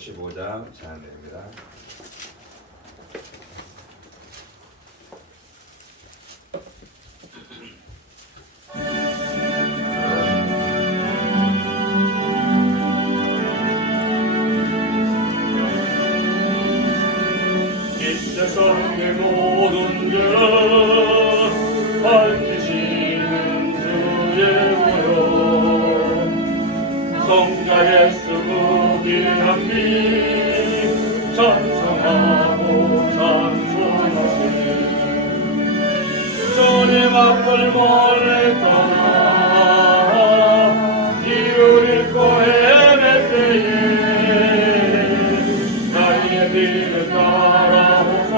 55장 제안드립니다. 이 세상의 모든 죄를 밝히시는 주의 보혈, 성자 예수 귀한 피 찬송하고 찬송하세. 주님 앞을 멀리 떠나 길을 잃고 헤맬 때에 나의 길을 따라오사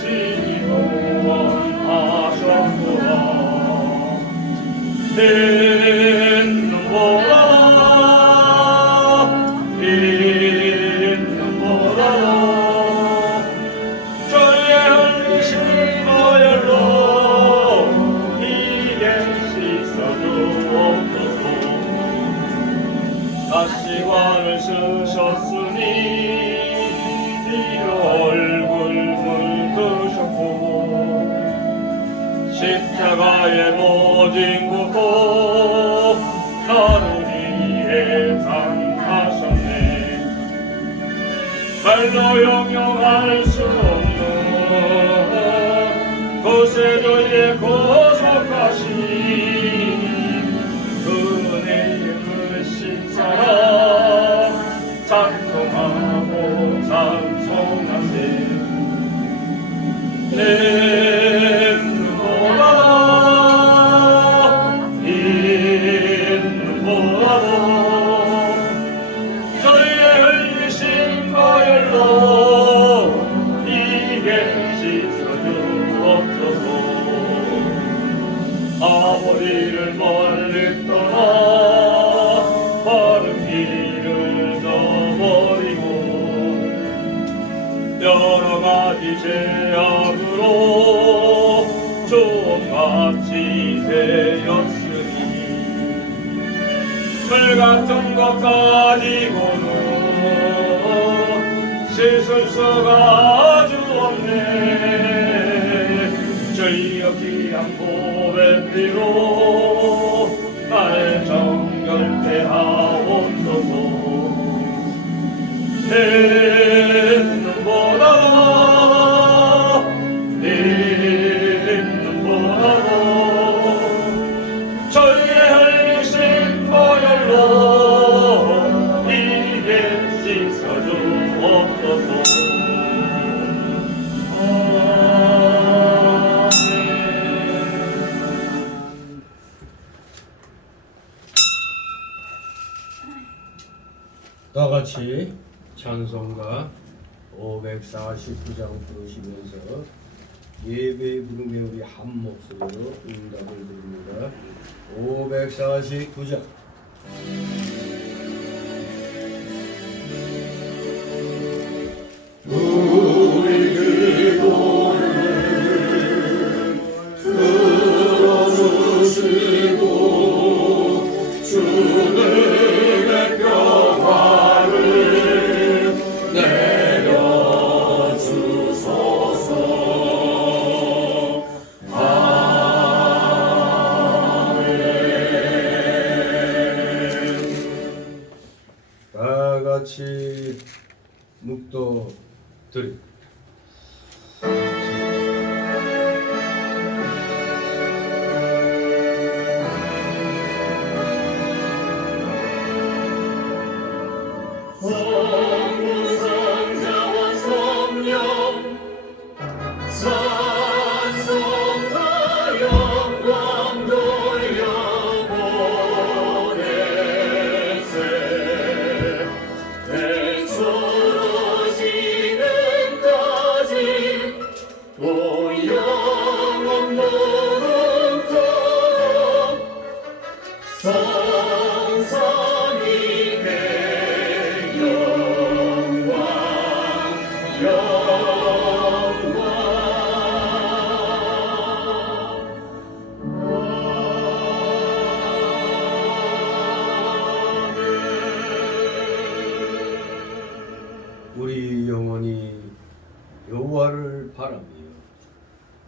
진히 구원하셨구나. 있는 보라로 주의 흘리신 보혈로 이게 씻어주옵소서. 다시 관을 쓰셨으니 피로 얼굴 물드셨고 십자가에 모진 고통 나를 위해 당하셨네. 말로 형용할 수 없는 구세주의 고속하신 은혜의 크신 사랑 찬송하고 찬송하세. 있는 보라로 주의 흘리신 보혈로 이게 씻어주옵소서. 아버지를 멀리 떠나 바른 길을 저버리고 여러 가지 죄악으로 주홍같이 되었으니 물 같은 것 가지고는 씻을 수가 아주 없네. 주여 귀한 보배 피로 나를 정결케 하옵소서. 있는 보라로 주의 흘리신 보혈로 이게 씻어주옵소서. 다 같이 찬송가 549장 부르시면서 예배 부름에 우리 한 목소리로 응답을 드립니다. 549장. 우리 기도를 들어주시고 주님의 평화를 내려주소서. 다 같이 묵도 드립니다. 성부성자와 성령 찬송하여 영광 돌려보내세. 내 주로 지는 것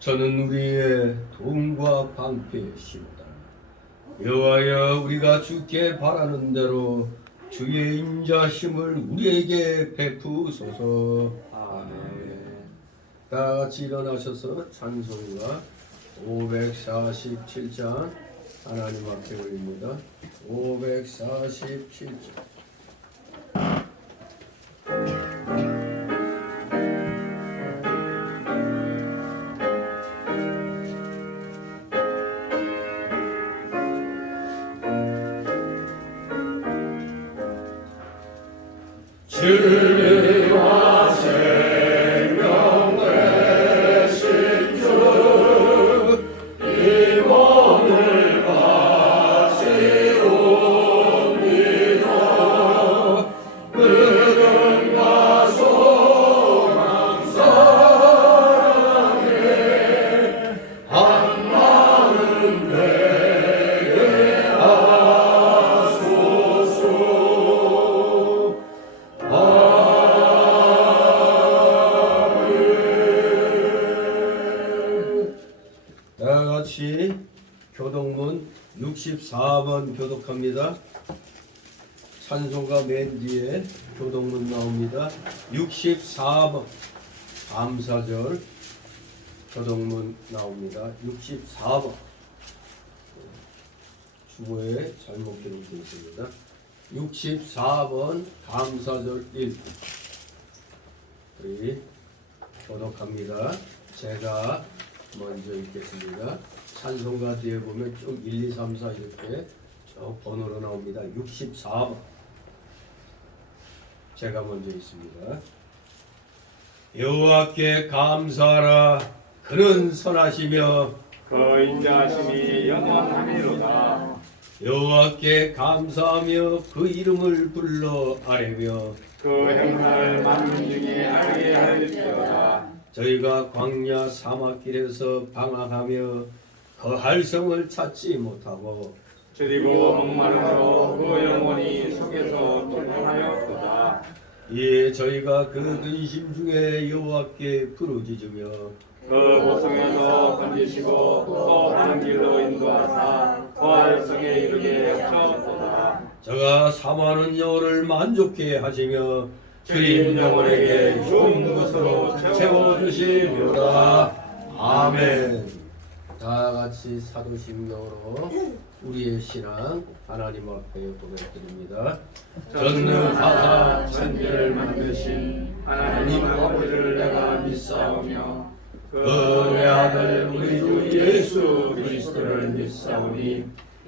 저는 우리의 도움과 방패시로다. 여호와여, 우리가 주께 바라는 대로 주의 인자심을 우리에게 베푸소서. 아멘. 다 같이 일어나셔서 찬송가 547장 하나님 앞에 올립니다. 547장. 진리와 생명 되신 주, 이 몸을 바치옵니다. 믿음과 소망 사랑에 한 마음 되게 하소서. 다같이 교독문 64번 교독합니다. 찬송가 맨 뒤에 교독문 나옵니다. 64번 감사절 교독문 나옵니다. 64번 주보에 잘못 기록되어 있습니다. 64번 감사절 1 우리 교독합니다. 제가 먼저 읽겠습니다. 찬송가 뒤에 보면 쭉 1, 2, 3, 4 이렇게 쭉 번호로 나옵니다. 64번 제가 먼저 읽습니다. 여호와께 감사하라. 그는 선하시며 그 인자심이 영원하리로다. 여호와께 감사하며 그 이름을 불러 아뢰며 그 행사를 만민 중에 알게 하였지어다. 저희가 광야 사막길에서 방황하며 거할 성을 찾지 못하고 줄이고 목마름으로 그 영혼이 속에서 통통하였도다. 이에 저희가 그 근심 중에 여호와께 부르짖으며 그 고성에서 건지시고 또 다른 길로 인도하사 거할 성에 이르게 하셨도다. 저가 사모하는 영혼을 만족해 하시며 주님 영혼에게 좋은 것으로 채워주시리로다. 아멘. 다 같이 사도신경으로 우리의 신앙 하나님 앞에 고백드립니다. 전능하사 천지를 만드신 하나님 아버지를 내가 믿사오며 그 내 아들 우리 주 예수 그리스도를 믿사오니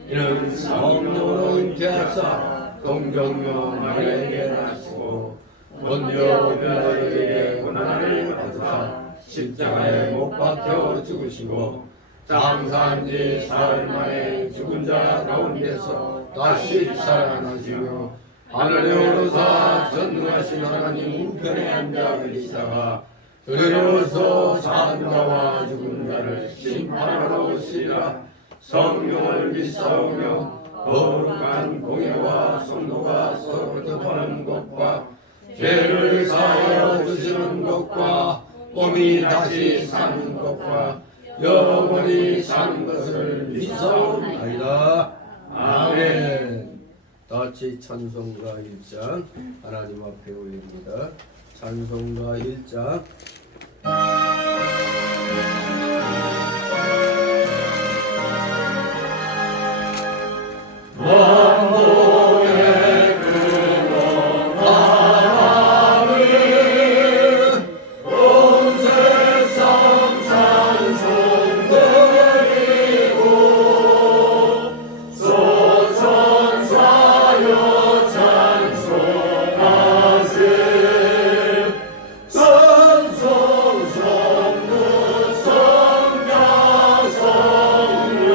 이는 성령으로 잉태하사 동정녀 마리아에게 나시고 본디오 빌라도에게 고난을 받으사 십자가에 못 박혀 죽으시고 장사한 지 사흘 만에 죽은 자 가운데서 다시 살아나시며 하늘에 오르사 전능하신 하나님 우편에 앉아 계시다가 그리로서 사는 자와 죽은 자를 심판하러 오시리라. 성령을 믿사오며 거룩한 공예와 성도가 서로 덮하는 것과 죄를 사하여 주시는 것과 몸이 다시 사는 것과 영원히 사는 것을 믿사옵나이다. 아멘. 다같이 찬송가 1장 하나님 앞에 올립니다. 찬송가 1장 왕복의 근원 하나님 온 세상 찬송 드리고 소천사여 찬송하세 찬송 성부 성자 성령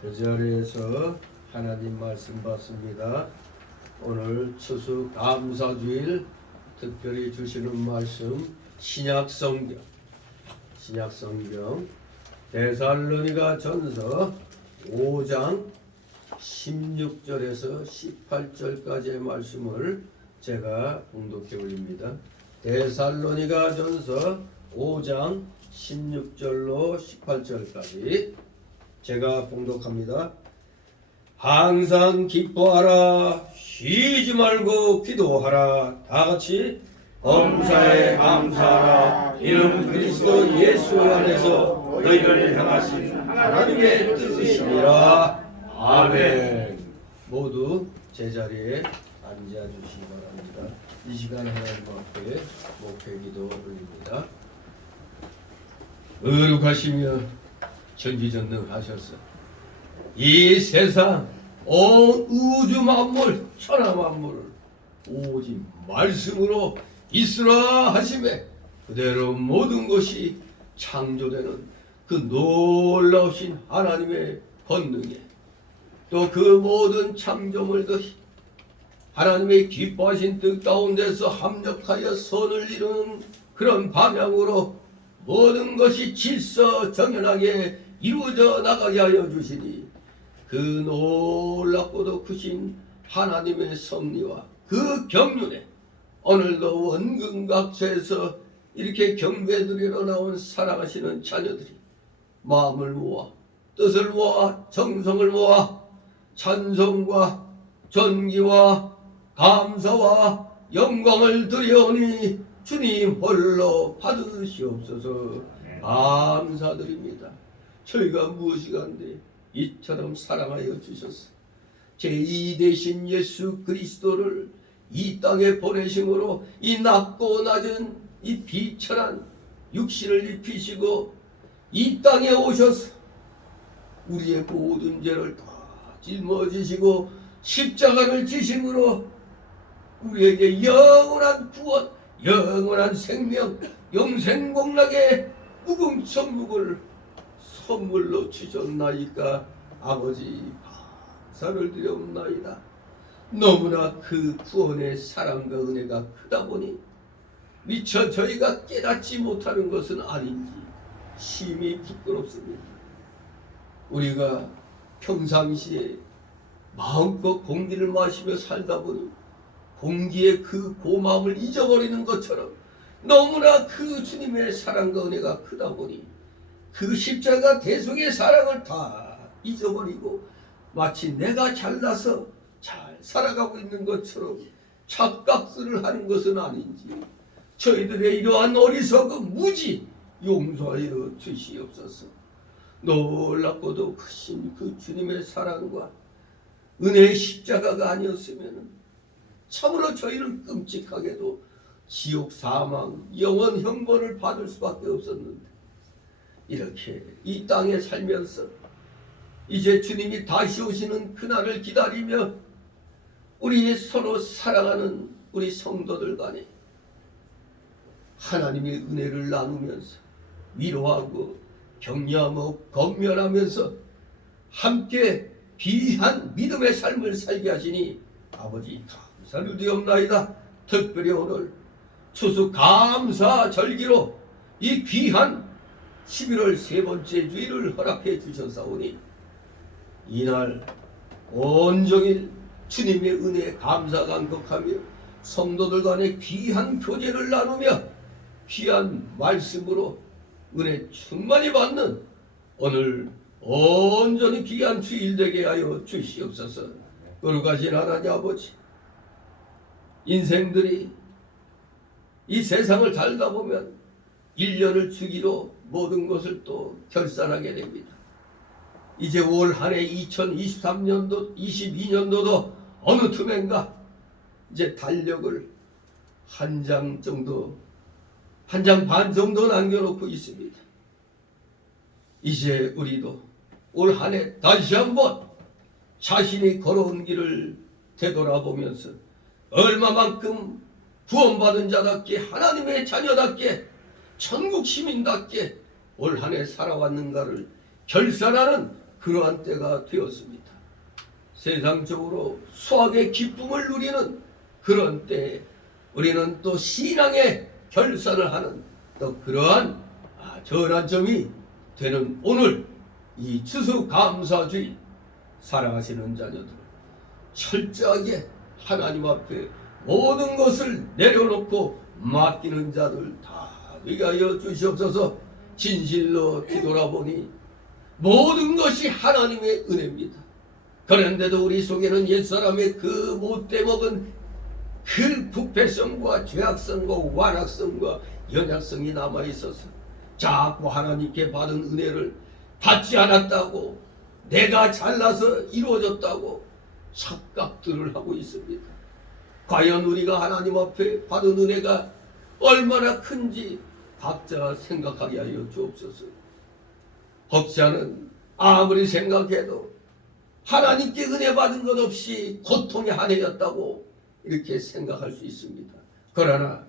그 자리에서 하나님 말씀 받습니다. 오늘 추수 감사주일 특별히 주시는 말씀 신약성경 데살로니가 전서 5장 16절에서 18절까지의 말씀을 제가 봉독해 올립니다. 데살로니가전서 5장 16절로 18절까지 제가 봉독합니다. 항상 기뻐하라, 쉬지 말고 기도하라. 다 같이 범사에 감사하라. 이는 그리스도 예수 안에서 너희를 향하신 하나님의 뜻이니라. 아멘. 모두 제자리에 앉아주시기 바랍니다. 이 시간 하나님 앞에 목회기도 올립니다. 거룩하시며 전지전능하셔서 이 세상 온 우주 만물 천하 만물을 오직 말씀으로 있으라 하심에 그대로 모든 것이 창조되는 그 놀라우신 하나님의 권능에 또 그 모든 창조물도 하나님의 기뻐하신 뜻 가운데서 합력하여 선을 이루는 그런 방향으로 모든 것이 질서 정연하게 이루어져 나가게 하여 주시니 그 놀랍고도 크신 하나님의 섭리와 그 경륜에 오늘도 원근각처에서 이렇게 경배드리러 나온 사랑하시는 자녀들이 마음을 모아 뜻을 모아 정성을 모아 찬송과 존귀와 감사와 영광을 드려오니 주님 홀로 받으시옵소서. 감사드립니다. 저희가 무엇이간데 이처럼 사랑하여 주셨어. 제2 되신 예수 그리스도를 이 땅에 보내심으로 이 낮고 낮은 이 비천한 육신을 입히시고 이 땅에 오셔서 우리의 모든 죄를 다 짊어지시고 십자가를 지심으로 우리에게 영원한 구원, 영원한 생명, 영생복락의 무궁천국을 선물로 주셨나이까 아버지 감사를 드려옵나이다. 너무나 그 구원의 사랑과 은혜가 크다 보니 미처 저희가 깨닫지 못하는 것은 아닌지 심히 부끄럽습니다. 우리가 평상시에 마음껏 공기를 마시며 살다 보니 공기의 그 고마움을 잊어버리는 것처럼 너무나 그 주님의 사랑과 은혜가 크다 보니 그 십자가 대속의 사랑을 다 잊어버리고 마치 내가 잘나서 잘 살아가고 있는 것처럼 착각들을 하는 것은 아닌지 저희들의 이러한 어리석음 무지 용서하여 주시옵소서. 놀랍고도 크신 그 주님의 사랑과 은혜의 십자가가 아니었으면 참으로 저희는 끔찍하게도 지옥 사망 영원 형벌을 받을 수밖에 없었는데 이렇게 이 땅에 살면서 이제 주님이 다시 오시는 그날을 기다리며 우리 서로 사랑하는 우리 성도들 간에 하나님의 은혜를 나누면서 위로하고 격려하고 건면하면서 함께 귀한 믿음의 삶을 살게 하시니 아버지 감사를 드리옵나이다. 특별히 오늘 추수감사 절기로 이 귀한 11월 세 번째 주일을 허락해 주셨사오니 이날 온종일 주님의 은혜에 감사 간곡하며 성도들 간에 귀한 교제를 나누며 귀한 말씀으로 은혜 충만히 받는 오늘 온전히 귀한 주일 되게 하여 주시옵소서. 거룩하신 하나님 아버지, 인생들이 이 세상을 살다 보면 1년을 주기로 모든 것을 또 결산하게 됩니다. 이제 올 한해 2023년도 22년도도 어느 틈엔가 이제 달력을 한 장 정도 한 장 반 정도 남겨놓고 있습니다. 이제 우리도 올 한해 다시 한번 자신이 걸어온 길을 되돌아보면서 얼마만큼 구원받은 자답게 하나님의 자녀답게 천국 시민답게 올 한해 살아왔는가를 결산하는 그러한 때가 되었습니다. 세상적으로 수학의 기쁨을 누리는 그런 때에 우리는 또 신앙의 결산을 하는 또 그러한 전환점이 되는 오늘 이 추수감사주의 사랑하시는 자녀들 철저하게 하나님 앞에 모든 것을 내려놓고 맡기는 자들 다 되게 하여 주시옵소서. 진실로 뒤돌아보니 모든 것이 하나님의 은혜입니다. 그런데도 우리 속에는 옛사람의 그 못돼 먹은 그 부패성과 죄악성과 완악성과 연약성이 남아있어서 자꾸 하나님께 받은 은혜를 받지 않았다고, 내가 잘나서 이루어졌다고 착각들을 하고 있습니다. 과연 우리가 하나님 앞에 받은 은혜가 얼마나 큰지 각자 생각하게 하여 주옵소서. 혹자는 아무리 생각해도 하나님께 은혜 받은 것 없이 고통의 한 해였다고 이렇게 생각할 수 있습니다. 그러나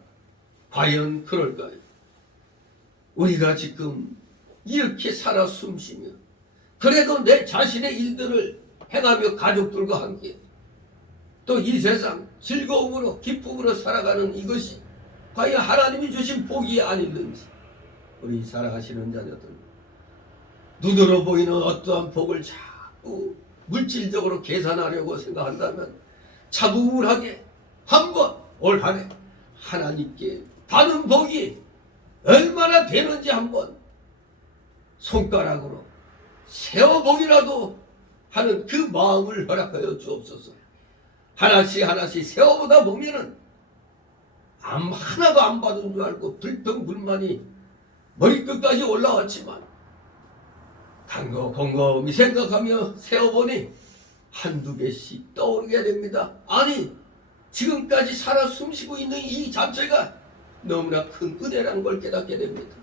과연 그럴까요? 우리가 지금 이렇게 살아 숨쉬며 그래도 내 자신의 일들을 행하며 가족들과 함께 또 이 세상 즐거움으로 기쁨으로 살아가는 이것이 과연 하나님이 주신 복이 아닐는지, 우리 사랑하시는 자녀들, 눈으로 보이는 어떠한 복을 자꾸 물질적으로 계산하려고 생각한다면 참 우울하게 한번 올 한 해 하나님께 받은 복이 얼마나 되는지 한번 손가락으로 세어보기라도 하는 그 마음을 허락하여 주옵소서. 하나씩 하나씩 세어보다 보면은 하나도 안 받은 줄 알고 불평불만이 머리끝까지 올라왔지만 곰곰이 생각하며 세어보니 한두 개씩 떠오르게 됩니다. 아니, 지금까지 살아 숨쉬고 있는 이 자체가 너무나 큰 은혜라는 걸 깨닫게 됩니다.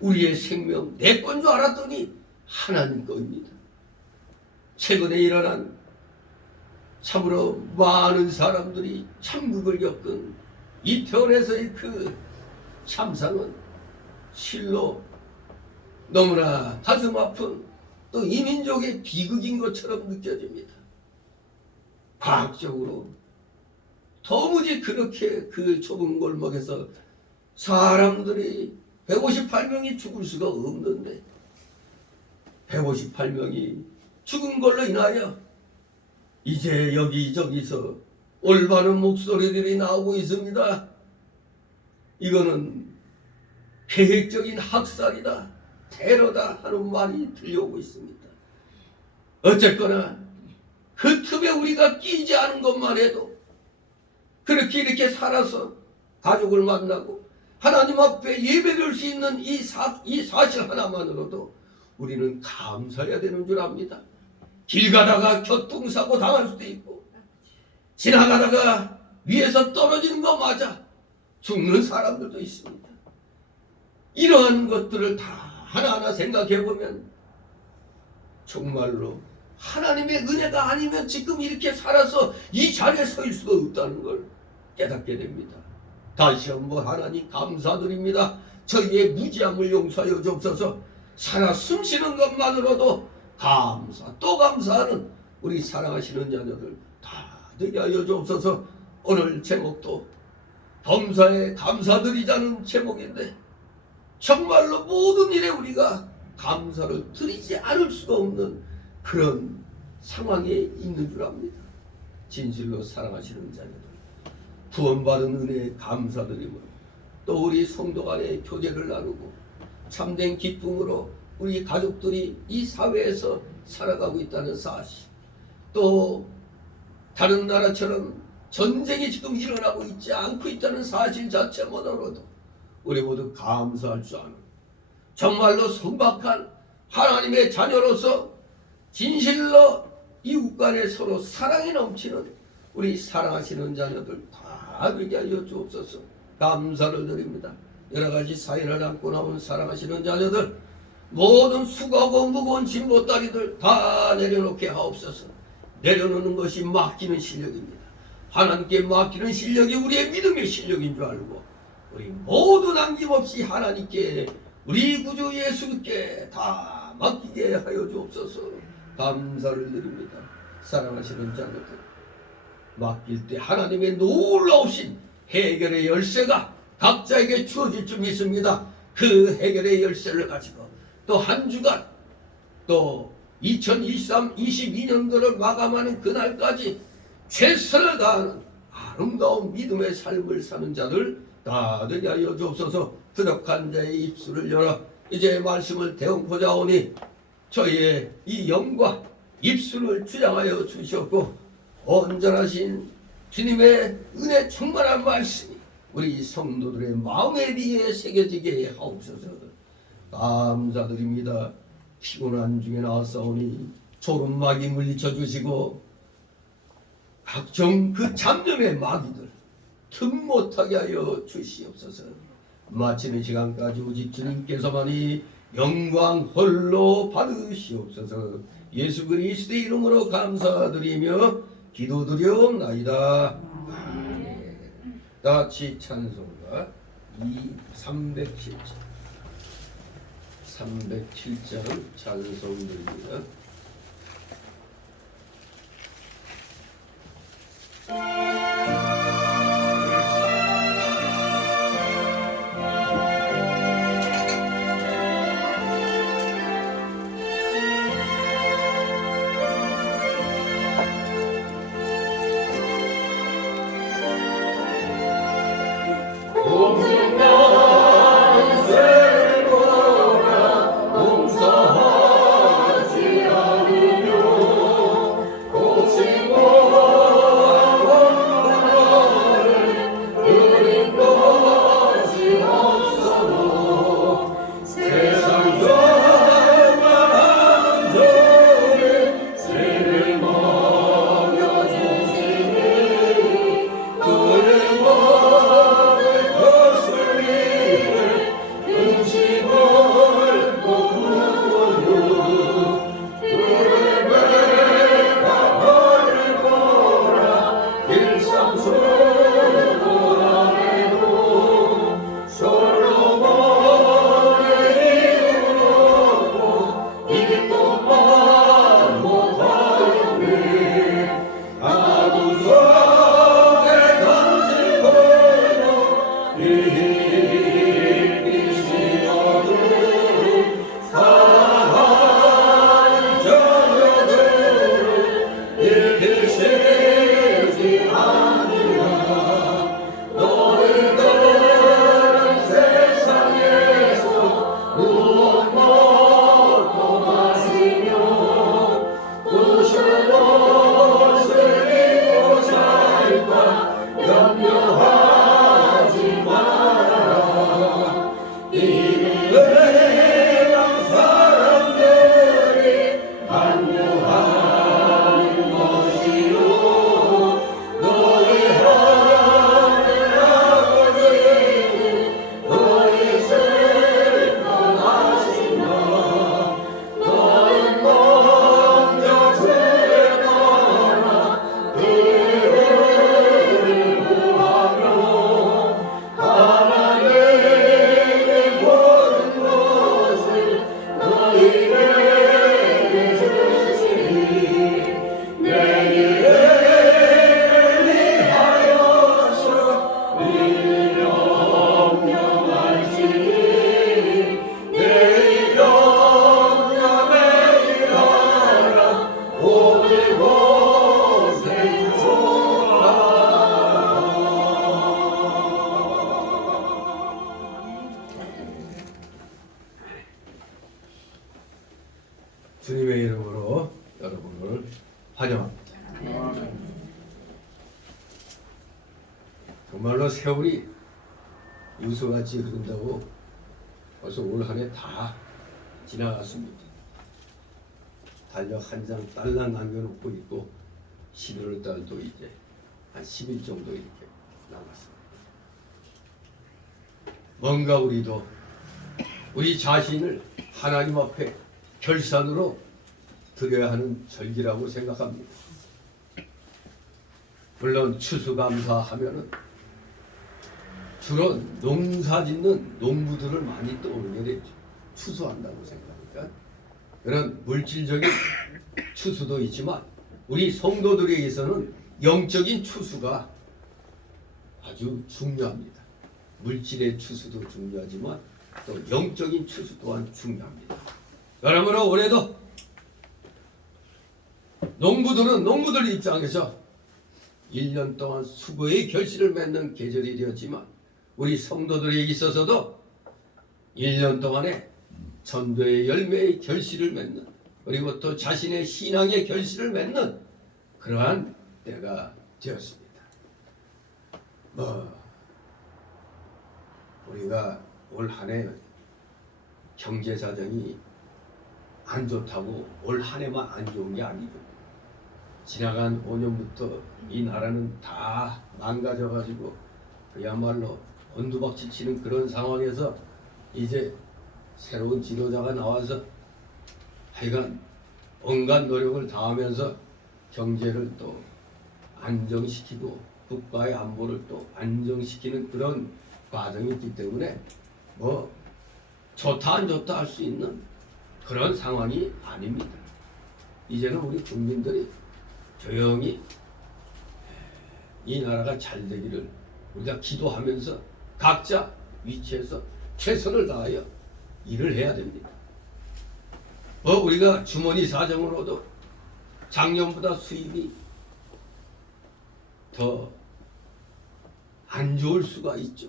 우리의 생명 내 건 줄 알았더니 하나님 거입니다. 최근에 일어난 참으로 많은 사람들이 참극을 겪은 이태원에서의 그 참상은 실로 너무나 가슴 아픈 또 이민족의 비극인 것처럼 느껴집니다. 과학적으로 도무지 그렇게 그 좁은 골목에서 사람들이 158명이 죽을 수가 없는데 158명이 죽은 걸로 인하여 이제 여기저기서 올바른 목소리들이 나오고 있습니다. 이거는 계획적인 학살이다, 테러다 하는 말이 들려오고 있습니다. 어쨌거나 그 틈에 우리가 끼지 않은 것만 해도 그렇게 이렇게 살아서 가족을 만나고 하나님 앞에 예배드릴 수 있는 이 사실 하나만으로도 우리는 감사해야 되는 줄 압니다. 길 가다가 교통사고 당할 수도 있고 지나가다가 위에서 떨어지는 거 맞아 죽는 사람들도 있습니다. 이러한 것들을 다 하나하나 생각해 보면 정말로 하나님의 은혜가 아니면 지금 이렇게 살아서 이 자리에 서 있을 수가 없다는 걸 깨닫게 됩니다. 다시 한번 하나님 감사드립니다. 저희의 무지함을 용서하여 주옵소서. 살아 숨쉬는 것만으로도 감사 또 감사하는 우리 사랑하시는 자녀들 다 되게 하여 주옵소서. 오늘 제목도 범사에 감사드리자는 제목인데 정말로 모든 일에 우리가 감사를 드리지 않을 수가 없는 그런 상황에 있는 줄 압니다. 진실로 사랑하시는 자녀들, 구원받은 은혜에 감사드림으로 또 우리 성도 간의 교제를 나누고 참된 기쁨으로 우리 가족들이 이 사회에서 살아가고 있다는 사실, 또 다른 나라처럼 전쟁이 지금 일어나고 있지 않고 있다는 사실 자체만으로도 우리 모두 감사할 줄 아는 정말로 순박한 하나님의 자녀로서 진실로 이웃 간에 서로 사랑이 넘치는 우리 사랑하시는 자녀들 다 되게 하여 주옵소서. 감사를 드립니다. 여러 가지 사연을 안고 나온 사랑하시는 자녀들 모든 수고하고 무거운 짐보따리들 다 내려놓게 하옵소서. 내려놓는 것이 맡기는 실력입니다. 하나님께 맡기는 실력이 우리의 믿음의 실력인 줄 알고 우리 모두 남김없이 하나님께 우리 구주 예수께 다 맡기게 하여 주옵소서. 감사를 드립니다. 사랑하시는 자녀들, 맡길 때 하나님의 놀라우신 해결의 열쇠가 각자에게 주어질 줄 믿습니다. 그 해결의 열쇠를 가지고 또 한 주간 또 2023, 22년도를 마감하는 그날까지 최선을 다하는 아름다운 믿음의 삶을 사는 자들 다 되게 하여 주옵소서. 부족한 자의 입술을 열어 이제 말씀을 대언코자 오니 저희의 이 영과 입술을 주장하여 주시옵고 온전하신 주님의 은혜 충만한 말씀이 우리 성도들의 마음에 비에 새겨지게 하옵소서. 감사드립니다. 피곤한 중에 나왔사오니 졸음마귀 물리쳐 주시고 각종 그 잡념의 마귀들 틈 못하게 하여 주시옵소서. 마치는 시간까지 오직 주님께서만이 영광 홀로 받으시옵소서. 예수 그리스도의 이름으로 감사드리며 기도드리옵나이다. 다 같이 찬송가 307장 307장 찬송드립니다. 주님의 이름으로 여러분을 환영합니다. 정말로 세월이 유수같이 흐른다고 벌써 올 한 해 다 지나갔습니다. 달력 한 장 딸랑 남겨놓고 있고 11월 달도 이제 한 10일 정도 이렇게 남았습니다. 뭔가 우리도 우리 자신을 하나님 앞에 결산으로 드려야 하는 절기라고 생각합니다. 물론 추수감사하면은 주로 농사짓는 농부들을 많이 떠오르게 되죠. 추수한다고 생각하니까. 그런 물질적인 추수도 있지만 우리 성도들에게서는 영적인 추수가 아주 중요합니다. 물질의 추수도 중요하지만 또 영적인 추수 또한 중요합니다. 그러므로 올해도 농부들은 농부들 입장에서 1년 동안 수고의 결실을 맺는 계절이 되었지만 우리 성도들에게 있어서도 1년 동안에 전도의 열매의 결실을 맺는 그리고 또 자신의 신앙의 결실을 맺는 그러한 때가 되었습니다. 우리가 올 한 해 경제 사정이 안 좋다고 올 한 해만 안 좋은 게 아니고 지나간 5년부터 이 나라는 다 망가져가지고 그야말로 언두박질 치는 그런 상황에서 이제 새로운 지도자가 나와서 하여간 온갖 노력을 다하면서 경제를 또 안정시키고 국가의 안보를 또 안정시키는 그런 과정이 있기 때문에 좋다 안 좋다 할 수 있는 그런 상황이 아닙니다. 이제는 우리 국민들이 조용히 이 나라가 잘 되기를 우리가 기도하면서 각자 위치에서 최선을 다하여 일을 해야 됩니다. 우리가 주머니 사정으로도 작년보다 수입이 더 안 좋을 수가 있죠.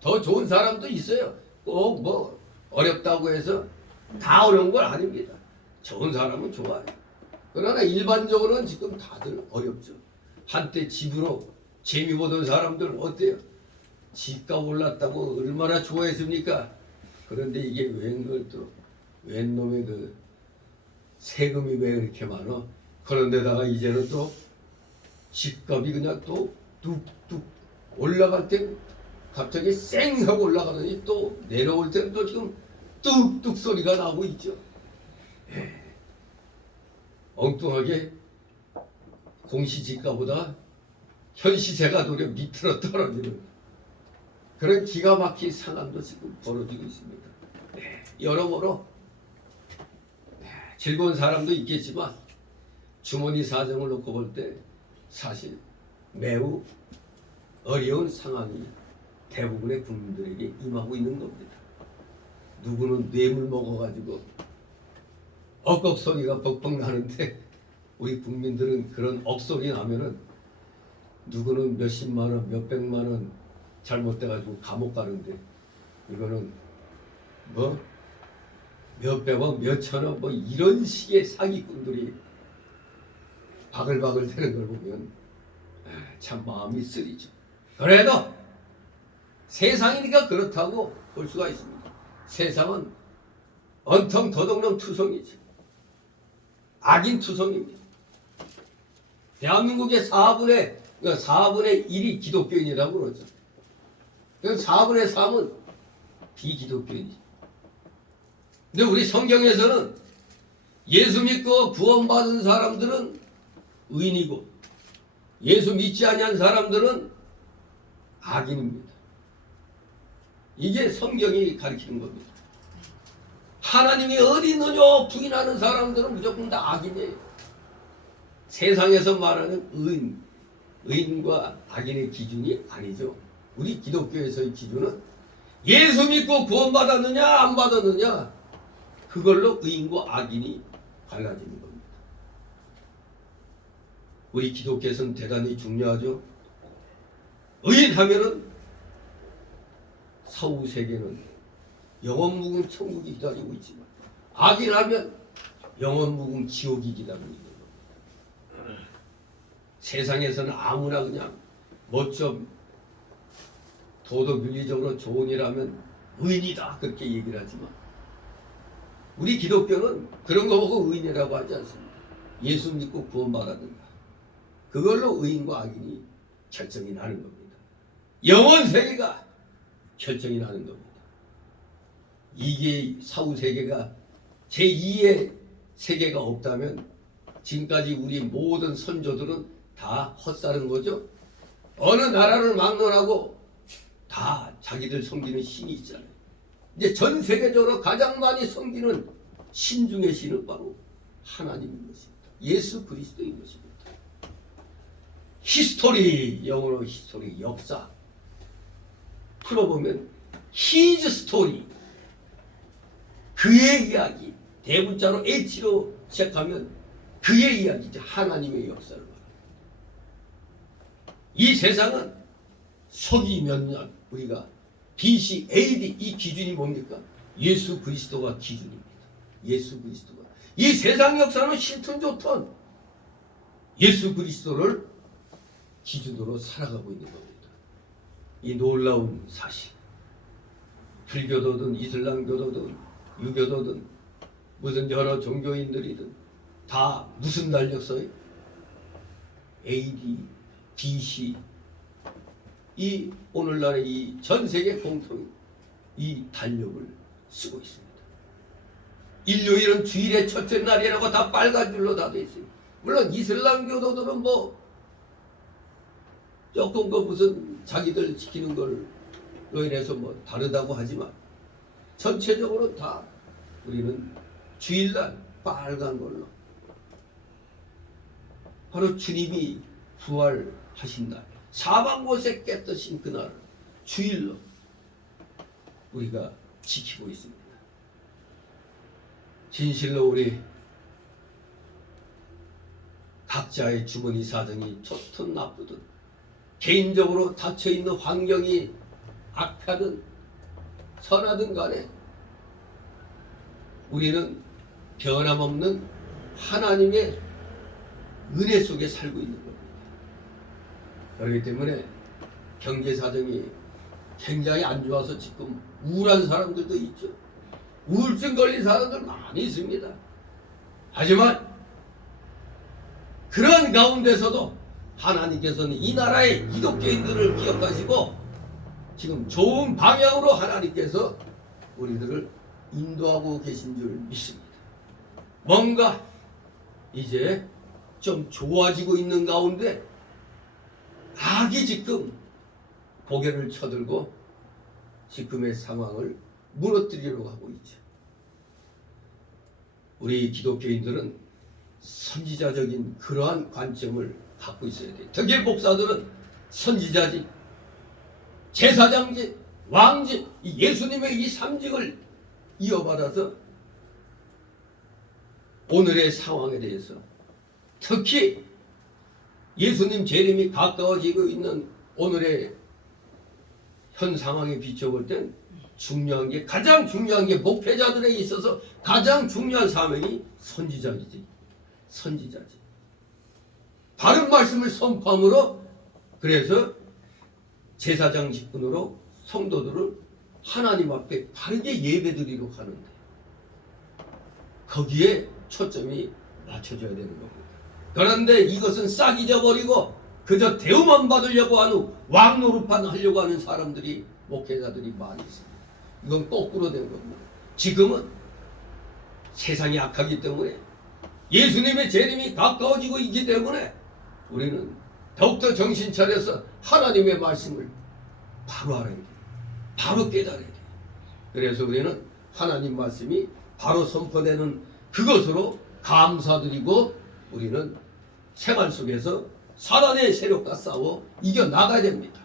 더 좋은 사람도 있어요. 꼭 어렵다고 해서 다 어려운 건 아닙니다. 좋은 사람은 좋아요. 그러나 일반적으로는 지금 다들 어렵죠. 한때 집으로 재미 보던 사람들은 어때요? 집값 올랐다고 얼마나 좋아했습니까? 그런데 이게 웬 놈의 그 세금이 왜 이렇게 많아? 그런데다가 이제는 또 집값이 그냥 또 뚝뚝 올라갈 때 갑자기 쌩 하고 올라가더니 또 내려올 때는 또 지금 뚝뚝 소리가 나고 있죠. 엉뚱하게 공시지가보다 현시세가 도리어 밑으로 떨어지는 그런 기가 막힌 상황도 지금 벌어지고 있습니다. 여러모로 즐거운 사람도 있겠지만 주머니 사정을 놓고 볼 때 사실 매우 어려운 상황이 대부분의 국민들에게 임하고 있는 겁니다. 누구는 뇌물 먹어가지고 억억 소리가 벅벅 나는데 우리 국민들은 그런 억소리 나면은 누구는 몇십만 원, 몇백만 원 잘못돼가지고 감옥 가는데 이거는 몇백억, 몇천억 이런 식의 사기꾼들이 바글바글 되는 걸 보면 참 마음이 쓰리죠. 그래도 세상이니까 그렇다고 볼 수가 있습니다. 세상은 온통 도둑놈 투성이죠. 악인 투성입니다. 대한민국의 4분의 1이 기독교인이라고 그러죠. 4분의 3은 비기독교인이죠. 근데 우리 성경에서는 예수 믿고 구원받은 사람들은 의인이고 예수 믿지 아니한 사람들은 악인입니다. 이게 성경이 가르치는 겁니다. 하나님이 어디 있느냐 부인하는 사람들은 무조건 다 악인이에요. 세상에서 말하는 의인과 악인의 기준이 아니죠. 우리 기독교에서의 기준은 예수 믿고 구원받았느냐 안 받았느냐 그걸로 의인과 악인이 갈라지는 겁니다. 우리 기독교에서는 대단히 중요하죠. 의인하면은 사후세계는 영원묵은 천국이 기다리고 있지만 악인하면 영원묵은 지옥이 기다리고 있는 겁니다. 세상에서는 아무나 그냥 좀 도덕 윤리적으로 좋은 일하면 의인이다 그렇게 얘기를 하지만 우리 기독교는 그런 거 보고 의인이라고 하지 않습니다. 예수 믿고 구원받았는가 그걸로 의인과 악인이 결정이 나는 겁니다. 영원세계가 결정이 나는 겁니다. 이게 사후세계가 제2의 세계가 없다면 지금까지 우리 모든 선조들은 다 헛사는 거죠. 어느 나라를 막론하고 다 자기들 섬기는 신이 있잖아요. 이제 전 세계적으로 가장 많이 섬기는 신 중의 신은 바로 하나님인 것입니다. 예수 그리스도인 것입니다. 히스토리, 영어로 히스토리, 역사 풀어보면 히즈 스토리, 그의 이야기, 대문자로 H로 시작하면 그의 이야기죠. 하나님의 역사를 말합니다. 이 세상은 서기 몇 년, 우리가 BC, AD 이 기준이 뭡니까? 예수 그리스도가 기준입니다. 예수 그리스도가. 이 세상 역사는 싫든 좋든 예수 그리스도를 기준으로 살아가고 있는 겁니다. 이 놀라운 사실. 불교도든 이슬람교도든 유교도든 무슨 여러 종교인들이든 다 무슨 달력서에 AD, BC 이 오늘날의 이 전 세계 공통 이 달력을 쓰고 있습니다. 일요일은 주일의 첫째 날이라고 다 빨간 줄로 다 돼 있어요. 물론 이슬람교도들은 뭐 조금 그 무슨 자기들 지키는 걸로 인해서 뭐 다르다고 하지만 전체적으로 다 우리는 주일날 빨간 걸로 바로 주님이 부활하신 날 사방곳에 깨뜨신 그날 주일로 우리가 지키고 있습니다. 진실로 우리 각자의 주머니 사정이 좋든 나쁘든 개인적으로 닫혀있는 환경이 악하든 선하든 간에 우리는 변함없는 하나님의 은혜 속에 살고 있는 겁니다. 그렇기 때문에 경제 사정이 굉장히 안 좋아서 지금 우울한 사람들도 있죠. 우울증 걸린 사람들 많이 있습니다. 하지만 그런 가운데서도 하나님께서는 이 나라의 기독교인들을 기억하시고 지금 좋은 방향으로 하나님께서 우리들을 인도하고 계신 줄 믿습니다. 뭔가 이제 좀 좋아지고 있는 가운데 악이 지금 고개를 쳐들고 지금의 상황을 무너뜨리려고 하고 있죠. 우리 기독교인들은 선지자적인 그러한 관점을 갖고 있어야 돼요. 특히 목사들은 선지자직, 제사장직, 왕직, 이 예수님의 이 삼직을 이어받아서 오늘의 상황에 대해서 특히 예수님 재림이 가까워지고 있는 오늘의 현 상황에 비춰볼 땐 중요한 게 가장 중요한 게 목회자들에게 있어서 가장 중요한 사명이 선지자이지. 선지자지. 바른 말씀을 선포함으로 그래서 제사장 직분으로 성도들을 하나님 앞에 바르게 예배드리러 가는데 거기에 초점이 맞춰져야 되는 겁니다. 그런데 이것은 싹 잊어버리고 그저 대우만 받으려고 하는 왕노릇만 하려고 하는 사람들이 목회자들이 많이 있습니다. 이건 거꾸로 된 겁니다. 지금은 세상이 악하기 때문에 예수님의 재림이 가까워지고 있기 때문에 우리는 더욱더 정신 차려서 하나님의 말씀을 바로 알아야 돼요. 바로 깨달아야 돼요. 그래서 우리는 하나님 말씀이 바로 선포되는 그것으로 감사드리고 우리는 생활 속에서 사단의 세력과 싸워 이겨나가야 됩니다.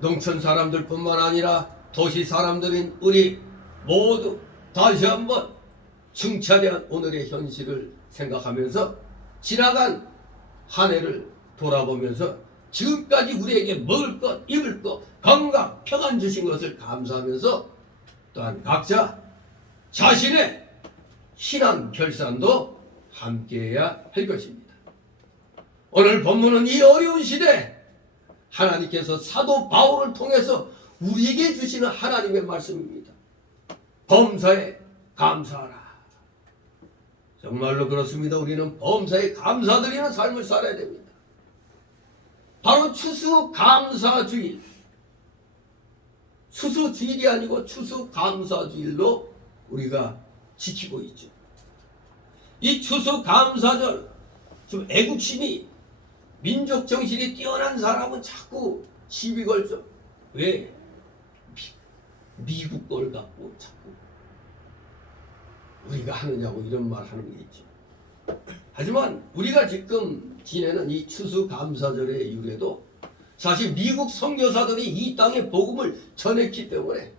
농촌 사람들뿐만 아니라 도시 사람들인 우리 모두 다시 한번 충차대한 오늘의 현실을 생각하면서 지나간 한 해를 돌아보면서 지금까지 우리에게 먹을 것, 입을 것, 건강, 평안 주신 것을 감사하면서 또한 각자 자신의 신앙 결산도 함께해야 할 것입니다. 오늘 본문은 이 어려운 시대 하나님께서 사도 바울을 통해서 우리에게 주시는 하나님의 말씀입니다. 범사에 감사하라. 정말로 그렇습니다. 우리는 범사에 감사드리는 삶을 살아야 됩니다. 바로 추수감사주일. 추수주일이 아니고 추수감사주일로 우리가 지키고 있죠. 이 추수감사절, 좀 애국심이 민족 정신이 뛰어난 사람은 자꾸 시비 걸죠. 왜? 미국 걸 갖고 자꾸 우리가 하느냐고 이런 말 하는 게 있죠. 하지만 우리가 지금 지내는 이 추수감사절의 유래도 사실 미국 선교사들이 이 땅에 복음을 전했기 때문에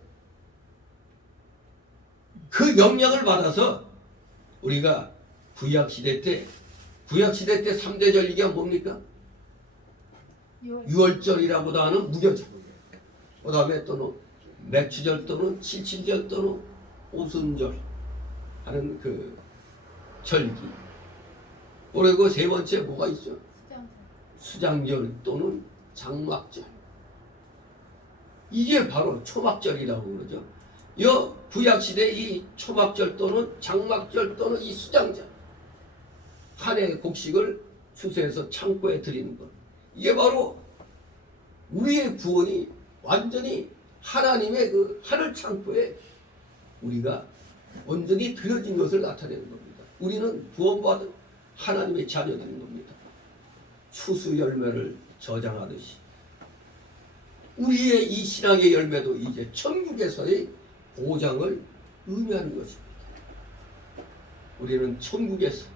그 영향을 받아서 우리가 구약시대 때 3대 절기가 뭡니까? 유월절이라고도 하는 무교절, 그 다음에 또는 맥추절 또는 칠칠절 또는 오순절 하는 그 절기. 그리고 세 번째 뭐가 있죠? 수장절 또는 장막절. 이게 바로 초막절이라고 그러죠. 이 구약시대 이 초막절 또는 장막절 또는 이 수장절, 한 해의 곡식을 추수해서 창고에 드리는 것. 이게 바로 우리의 구원이 완전히 하나님의 그 하늘 창고에 우리가 온전히 드려진 것을 나타내는 겁니다. 우리는 구원받은 하나님의 자녀들인 겁니다. 추수 열매를 저장하듯이 우리의 이 신앙의 열매도 이제 천국에서의 보장을 의미하는 것입니다. 우리는 천국에서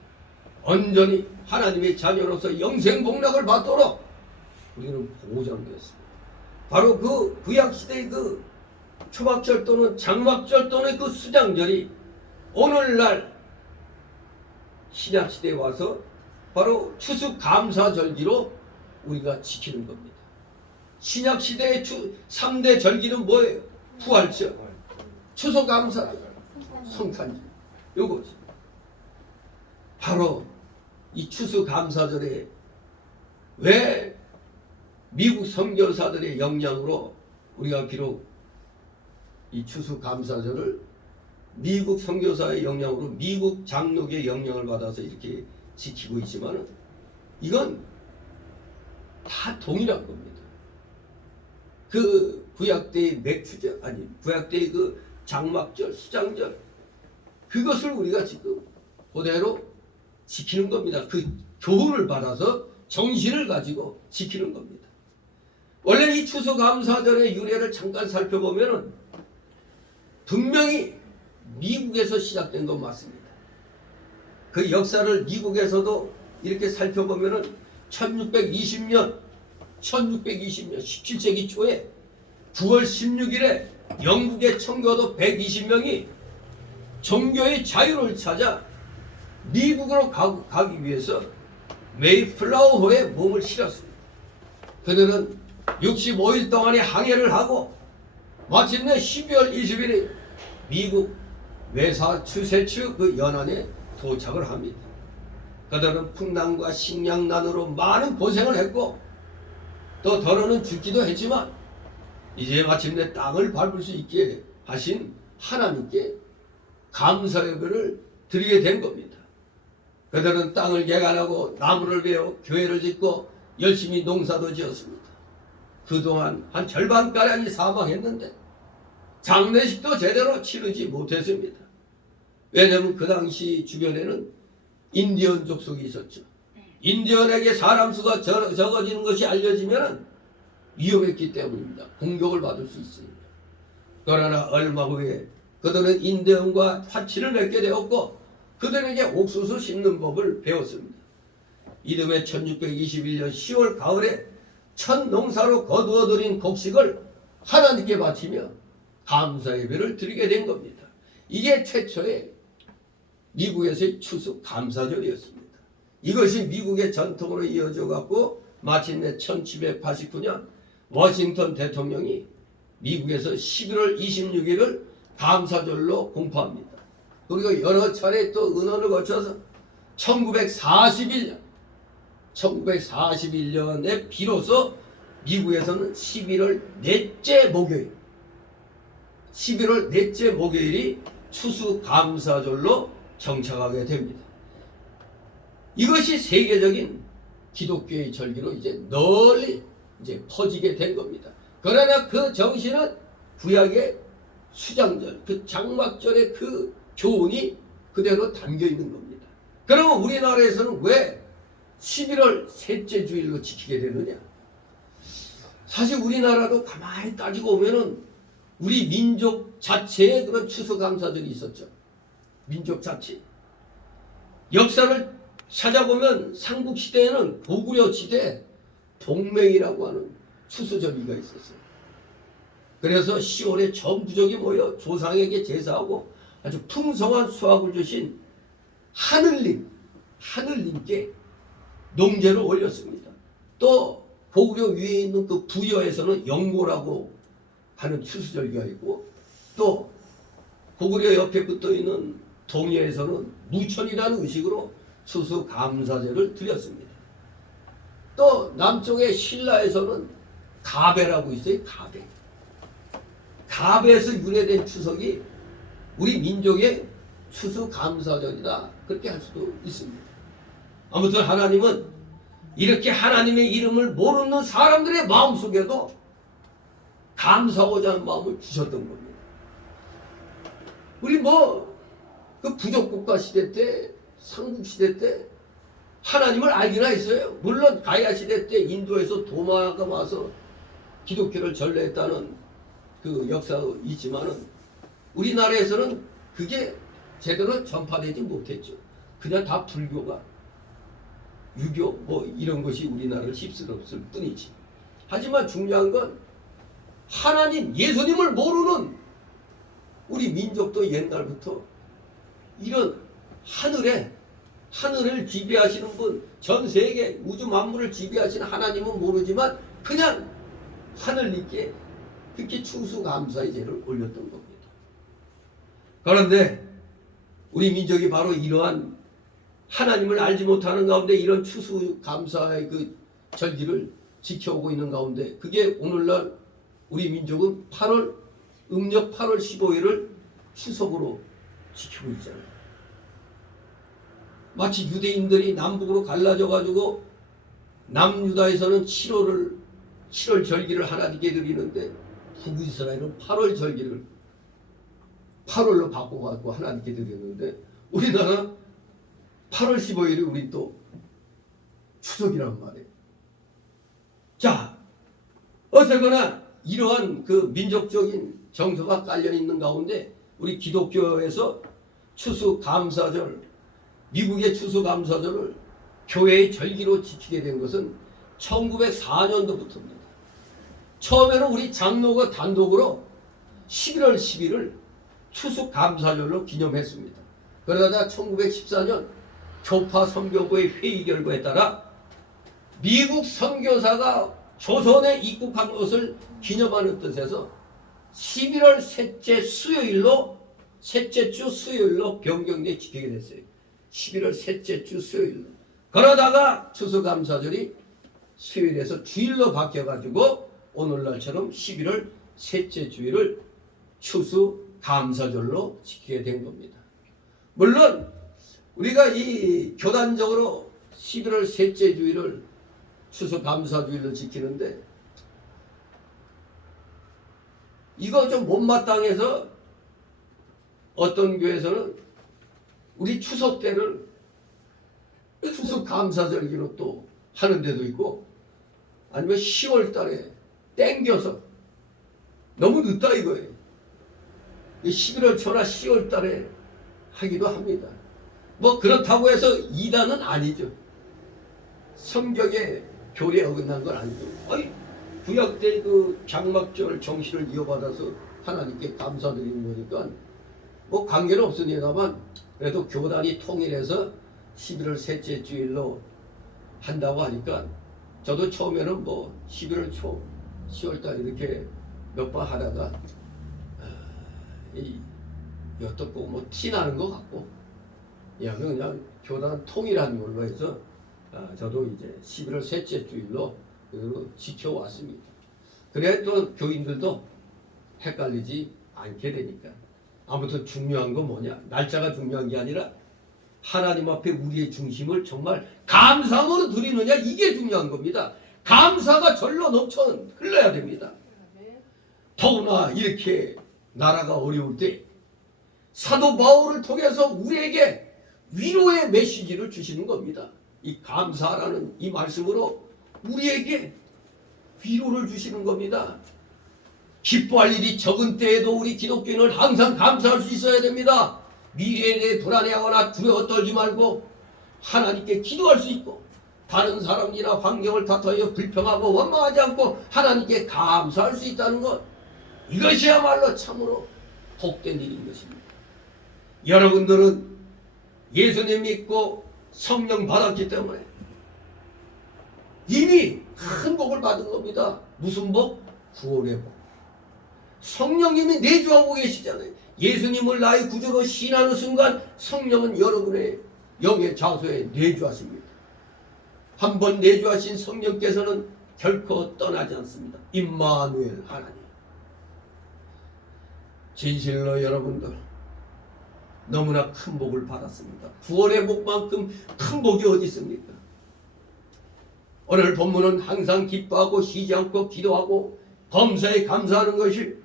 온전히 하나님의 자녀로서 영생 복락을 받도록 우리는 보장되었습니다. 바로 그 구약시대의 그 초막절 또는 장막절 또는 그 수장절이 오늘날 신약시대에 와서 바로 추수감사절기로 우리가 지키는 겁니다. 신약시대의 3대 절기는 뭐예요? 부활절, 추수감사, 성탄절. 요거지. 바로 이 추수감사절에 왜 미국 선교사들의 영향으로 우리가 비록 이 추수감사절을 미국 선교사의 영향으로 미국 장로교의 영향을 받아서 이렇게 지키고 있지만 이건 다 동일한 겁니다. 그 구약때의 맥추절, 아니 구약때의 그 장막절, 수장절, 그것을 우리가 지금 그대로 지키는 겁니다. 그 교훈을 받아서 정신을 가지고 지키는 겁니다. 원래 이 추수감사절의 유래를 잠깐 살펴보면 분명히 미국에서 시작된 건 맞습니다. 그 역사를 미국에서도 이렇게 살펴보면 1620년 17세기 초에 9월 16일에 영국의 청교도 120명이 종교의 자유를 찾아 미국으로 가기 위해서 메이플라워호에 몸을 실었습니다. 그들은 65일 동안의 항해를 하고 마침내 12월 20일에 미국 매사추세츠 그 연안에 도착을 합니다. 그들은 풍랑과 식량난으로 많은 고생을 했고 또 더러는 죽기도 했지만 이제 마침내 땅을 밟을 수 있게 하신 하나님께 감사 예배를 드리게 된 겁니다. 그들은 땅을 개간하고 나무를 베어 교회를 짓고 열심히 농사도 지었습니다. 그동안 한 절반가량이 사망했는데 장례식도 제대로 치르지 못했습니다. 왜냐하면 그 당시 주변에는 인디언 족속이 있었죠. 인디언에게 사람 수가 적어지는 것이 알려지면 위험했기 때문입니다. 공격을 받을 수 있습니다. 그러나 얼마 후에 그들은 인디언과 화치를 맺게 되었고 그들에게 옥수수 심는 법을 배웠습니다. 이듬해 1621년 10월 가을에 첫 농사로 거두어들인 곡식을 하나님께 바치며 감사 예배를 드리게 된 겁니다. 이게 최초의 미국에서의 추수 감사절이었습니다. 이것이 미국의 전통으로 이어져 갖고 마침내 1789년 워싱턴 대통령이 미국에서 11월 26일을 감사절로 공포합니다. 그리고 여러 차례 또 의논을 거쳐서 1941년에 비로소 미국에서는 11월 넷째 목요일이 추수감사절로 정착하게 됩니다. 이것이 세계적인 기독교의 절기로 이제 널리 이제 퍼지게 된 겁니다. 그러나 그 정신은 구약의 수장절, 그 장막절의 그 교훈이 그대로 담겨 있는 겁니다. 그러면 우리나라에서는 왜 11월 셋째 주일로 지키게 되느냐? 사실 우리나라도 가만히 따지고 보면은 우리 민족 자체의 그런 추수감사절이 있었죠. 민족 자체. 역사를 찾아보면 삼국시대에는 고구려 시대 동맹이라고 하는 추수절기가 있었어요. 그래서 10월에 전 부족이 모여 조상에게 제사하고 아주 풍성한 수확을 주신 하늘님께 농제를 올렸습니다. 또 고구려 위에 있는 그 부여에서는 영고라고 하는 추수절기가 있고, 또 고구려 옆에 붙어 있는 동해에서는 무천이라는 의식으로 추수감사제를 드렸습니다. 또 남쪽의 신라에서는 가배라고 있어요. 가배에서 유래된 추석이 우리 민족의 추수감사절이다, 그렇게 할 수도 있습니다. 아무튼 하나님은 이렇게 하나님의 이름을 모르는 사람들의 마음속에도 감사하고자 하는 마음을 주셨던 겁니다. 우리 그 부족국가 시대 때, 삼국 시대 때 하나님을 알기나 했어요. 물론 가야 시대 때 인도에서 도마가 와서 기독교를 전래했다는 그 역사가 있지만은 우리나라에서는 그게 제대로 전파되지 못했죠. 그냥 다 불교가, 유교 이런 것이 우리나라를 휩쓸었을 뿐이지. 하지만 중요한 건 하나님, 예수님을 모르는 우리 민족도 옛날부터 이런 하늘을 지배하시는 분, 전 세계 우주 만물을 지배하시는 하나님은 모르지만 그냥 하늘님께 그렇게 추수감사의 제를 올렸던 겁니다. 그런데 우리 민족이 바로 이러한 하나님을 알지 못하는 가운데 이런 추수감사의 그 절기를 지켜오고 있는 가운데, 그게 오늘날 우리 민족은 음력 8월 15일을 추석으로 지키고 있잖아요. 마치 유대인들이 남북으로 갈라져 가지고 남유다에서는 7월 절기를 하나님께 드리는데 북이스라엘은 8월 절기를 8월로 바꿔가지고 하나님께 드렸는데, 우리나라 8월 15일이 우리 또 추석이란 말이에요. 자, 어쨌거나 이러한 그 민족적인 정서가 깔려 있는 가운데 우리 기독교에서 추수감사절, 미국의 추수감사절을 교회의 절기로 지키게 된 것은 1904년도부터입니다. 처음에는 우리 장로가 단독으로 11월 10일을 추수감사절로 기념했습니다. 그러다가 1914년 교파 선교부의 회의 결과에 따라 미국 선교사가 조선에 입국한 것을 기념하는 뜻에서 11월 셋째 주 수요일로 변경돼 지키게 됐어요. 11월 셋째 주 수요일로. 그러다가 추수감사절이 수요일에서 주일로 바뀌어가지고 오늘날처럼 11월 셋째 주일을 추수감사절로 지키게 된 겁니다. 물론 우리가 이 교단적으로 11월 셋째 주일을 추수감사주일로 지키는데, 이거 좀 못마땅해서 어떤 교회에서는 우리 추석 때를 추수감사절기로 또 하는 데도 있고, 아니면 10월 달에 땡겨서 너무 늦다 이거예요. 11월 초나 10월 달에 하기도 합니다. 그렇다고 해서 이단은 아니죠. 성경의 교리에 어긋난 건 아니죠. 구약 때 그 장막절 정신을 이어받아서 하나님께 감사드리는 거니까 관계는 없으니까만, 그래도 교단이 통일해서 11월 셋째 주일로 한다고 하니까 저도 처음에는 11월 초, 10월 달 이렇게 몇 번 하다가 어떻고 티 나는 것 같고, 그냥 교단 통일한 걸로 해서 저도 이제 11월 셋째 주일로 지켜왔습니다. 그래야 또 교인들도 헷갈리지 않게 되니까. 아무튼 중요한 건 뭐냐? 날짜가 중요한 게 아니라 하나님 앞에 우리의 중심을 정말 감사함으로 드리느냐, 이게 중요한 겁니다. 감사가 절로 넘쳐 흘러야 됩니다. 더구나 이렇게 나라가 어려울 때 사도 바울을 통해서 우리에게 위로의 메시지를 주시는 겁니다. 이 감사라는 이 말씀으로 우리에게 위로를 주시는 겁니다. 기뻐할 일이 적은 때에도 우리 기독교인은 항상 감사할 수 있어야 됩니다. 미래에 대해 불안해하거나 두려워 떨지 말고 하나님께 기도할 수 있고, 다른 사람이나 환경을 탓하여 불평하고 원망하지 않고 하나님께 감사할 수 있다는 것, 이것이야말로 참으로 복된 일인 것입니다. 여러분들은 예수님 믿고 성령 받았기 때문에 이미 큰 복을 받은 겁니다. 무슨 복? 구원의 복. 성령님이 내주하고 계시잖아요. 예수님을 나의 구주로 신하는 순간 성령은 여러분의 영의 좌소에 내주하십니다. 한번 내주하신 성령께서는 결코 떠나지 않습니다. 임마누엘 하나님. 진실로 여러분들 너무나 큰 복을 받았습니다. 구원의 복만큼 큰 복이 어디 있습니까? 오늘 본문은 항상 기뻐하고 쉬지 않고 기도하고 범사에 감사하는 것이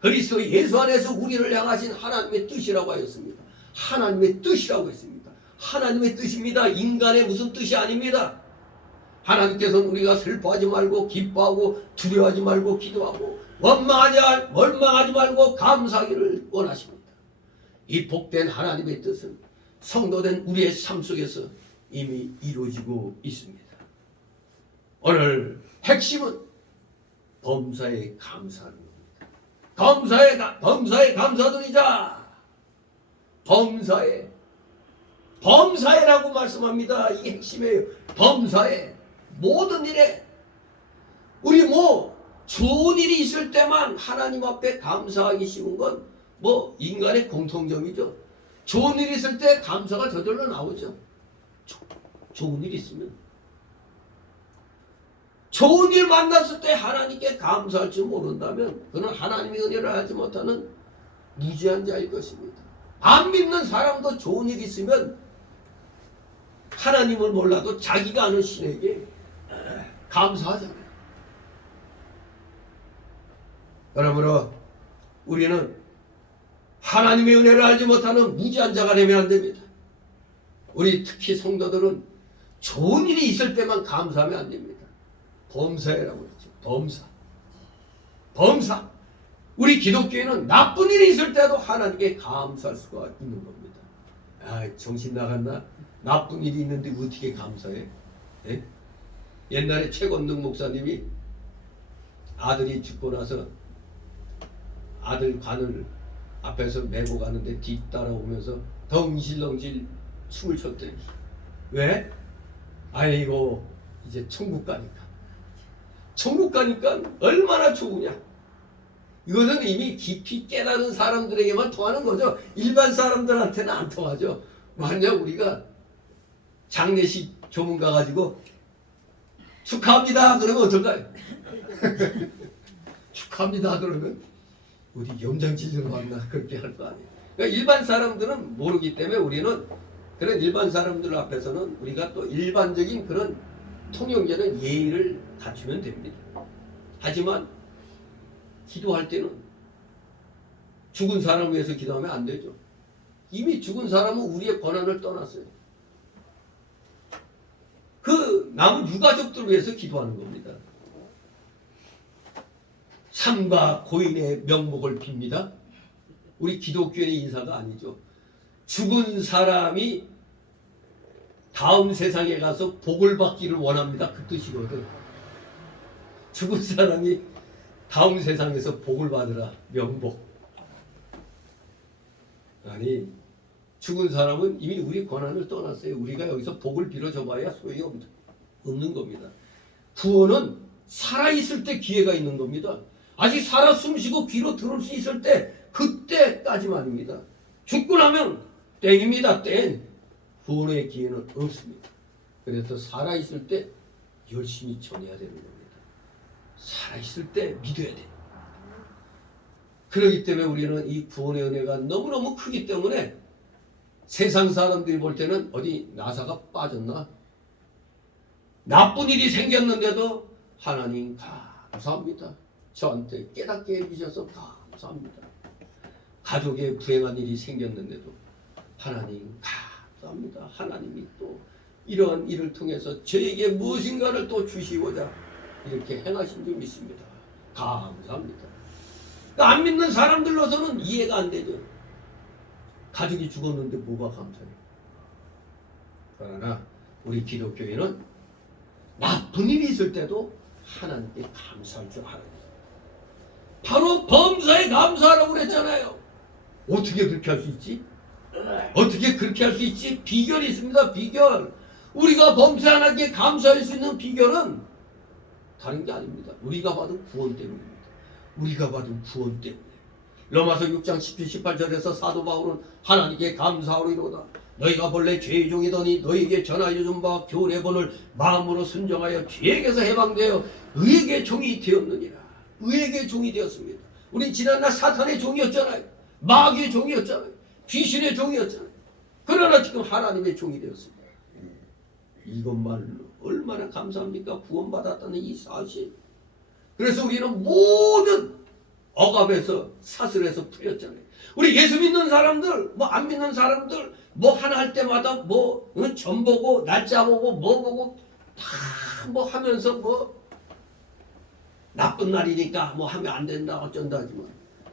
그리스도 예수 안에서 우리를 향하신 하나님의 뜻이라고 하였습니다. 하나님의 뜻이라고 했습니다. 하나님의 뜻입니다. 인간의 무슨 뜻이 아닙니다. 하나님께서는 우리가 슬퍼하지 말고 기뻐하고 두려워하지 말고 기도하고 원망하지 말고 감사하기를 원하십니다. 이 복된 하나님의 뜻은 성도된 우리의 삶 속에서 이미 이루어지고 있습니다. 오늘 핵심은 범사에 감사하는 겁니다. 범사에 감사드리자. 범사에라고 말씀합니다. 이 핵심이에요. 범사에 모든 일에 우리 좋은 일이 있을 때만 하나님 앞에 감사하기 쉬운 건 인간의 공통점이죠. 좋은 일이 있을 때 감사가 저절로 나오죠. 좋은 일이 있으면. 좋은 일 만났을 때 하나님께 감사할 줄 모른다면 그는 하나님의 은혜를 알지 못하는 무지한 자일 것입니다. 안 믿는 사람도 좋은 일이 있으면 하나님을 몰라도 자기가 아는 신에게 감사하잖아요. 그러므로 우리는 하나님의 은혜를 알지 못하는 무지한 자가 되면 안 됩니다. 우리 특히 성도들은 좋은 일이 있을 때만 감사하면 안 됩니다. 범사라고 그러죠. 범사. 우리 기독교에는 나쁜 일이 있을 때도 하나님께 감사할 수가 있는 겁니다. 정신 나갔나? 나쁜 일이 있는데 어떻게 감사해? 네? 옛날에 최건능 목사님이 아들이 죽고 나서 아들 관을 앞에서 메고 가는데 뒤따라오면서 덩실덩실 춤을 췄더니 왜? 아이고 이제 천국 가니까 얼마나 좋으냐. 이것은 이미 깊이 깨달은 사람들에게만 통하는 거죠. 일반 사람들한테는 안 통하죠. 만약 우리가 장례식 조문 가가지고 축하합니다 그러면 어떨까요? 축하합니다 그러면 어디 염장질러 왔나 그렇게 할 거 아니에요. 그러니까 일반 사람들은 모르기 때문에 우리는 그런 일반 사람들 앞에서는 우리가 또 일반적인 그런 통용되는 예의를 갖추면 됩니다. 하지만 기도할 때는 죽은 사람을 위해서 기도하면 안 되죠. 이미 죽은 사람은 우리의 권한을 떠났어요. 그 남은 유가족들을 위해서 기도하는 겁니다. 삼가 고인의 명복을 빕니다. 우리 기독교의 인사가 아니죠. 죽은 사람이 다음 세상에 가서 복을 받기를 원합니다. 그 뜻이거든. 죽은 사람이 다음 세상에서 복을 받으라. 명복. 아니 죽은 사람은 이미 우리 권한을 떠났어요. 우리가 여기서 복을 빌어줘봐야 소용이 없는 겁니다. 구원은 살아있을 때 기회가 있는 겁니다. 아직 살아 숨쉬고 귀로 들을 수 있을 때 그때까지만입니다. 죽고 나면 땡입니다. 땡. 구원의 기회는 없습니다. 그래서 살아있을 때 열심히 전해야 되는 겁니다. 살아있을 때 믿어야 됩니다. 그렇기 때문에 우리는 이 구원의 은혜가 너무너무 크기 때문에 세상 사람들이 볼 때는 어디 나사가 빠졌나? 나쁜 일이 생겼는데도 하나님 감사합니다. 저한테 깨닫게 해주셔서 감사합니다. 가족에 불행한 일이 생겼는데도 하나님 감사합니다. 하나님이 또 이러한 일을 통해서 저에게 무엇인가를 또 주시고자 이렇게 행하신 줄 믿습니다. 감사합니다. 그러니까 안 믿는 사람들로서는 이해가 안 되죠. 가족이 죽었는데 뭐가 감사해요? 그러나 우리 기독교인은 나쁜 일이 있을 때도 하나님께 감사할 줄 알아요. 바로 범사에 감사하라고 그랬잖아요. 어떻게 그렇게 할 수 있지? 어떻게 그렇게 할 수 있지? 비결이 있습니다. 비결. 우리가 범죄 하나님께 감사할 수 있는 비결은 다른 게 아닙니다. 우리가 받은 구원 때문입니다. 우리가 받은 구원 때문에. 로마서 6장 17, 18절에서 사도 바울은 하나님께 감사하리로다. 너희가 본래 죄의 종이더니 너희에게 전하여 준 바 교훈의 본을 마음으로 순종하여 죄에게서 해방되어 의에게 종이 되었느니라. 의에게 종이 되었습니다. 우리 지난날 사탄의 종이었잖아요. 마귀의 종이었잖아요. 귀신의 종이었잖아요. 그러나 지금 하나님의 종이 되었습니다. 이것말로 얼마나 감사합니까? 구원받았다는 이 사실. 그래서 우리는 모든 억압에서 사슬에서 풀렸잖아요. 우리 예수 믿는 사람들, 뭐 안 믿는 사람들, 뭐 하나 할 때마다 뭐 점 보고 날짜 보고 뭐 보고 다 뭐 하면서 뭐 나쁜 날이니까 뭐 하면 안 된다 어쩐다 하지만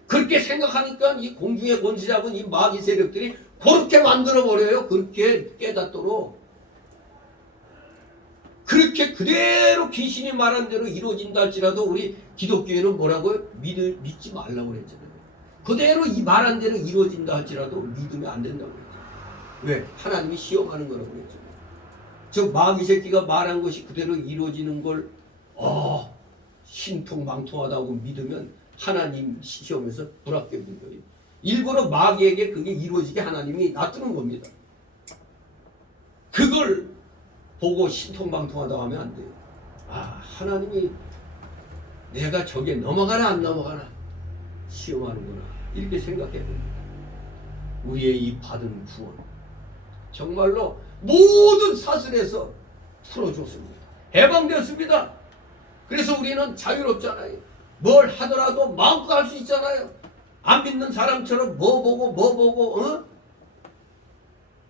그렇게 생각하니까 이 공중의 권세 잡은 이 마귀 세력들이 그렇게 만들어 버려요. 그렇게 깨닫도록. 그렇게 그대로 귀신이 말한 대로 이루어진다 할지라도 우리 기독교에는 뭐라고요? 믿지 말라고 그랬잖아요. 그대로 이 말한 대로 이루어진다 할지라도 믿으면 안 된다고 그랬죠. 왜? 하나님이 시험하는 거라고 그랬잖아요. 저 마귀 새끼가 말한 것이 그대로 이루어지는 걸 신통망통하다고 믿으면 하나님 시험에서 불합격인 거예요. 일부러 마귀에게 그게 이루어지게 하나님이 놔두는 겁니다. 그걸 보고 신통방통하다고 하면 안 돼요. 하나님이 내가 저게 넘어가나 안 넘어가나 시험하는구나 이렇게 생각해야 됩니다. 우리의 이 받은 구원 정말로 모든 사슬에서 풀어줬습니다. 해방되었습니다. 그래서 우리는 자유롭잖아요. 뭘 하더라도 마음껏 할 수 있잖아요. 안 믿는 사람처럼 뭐 보고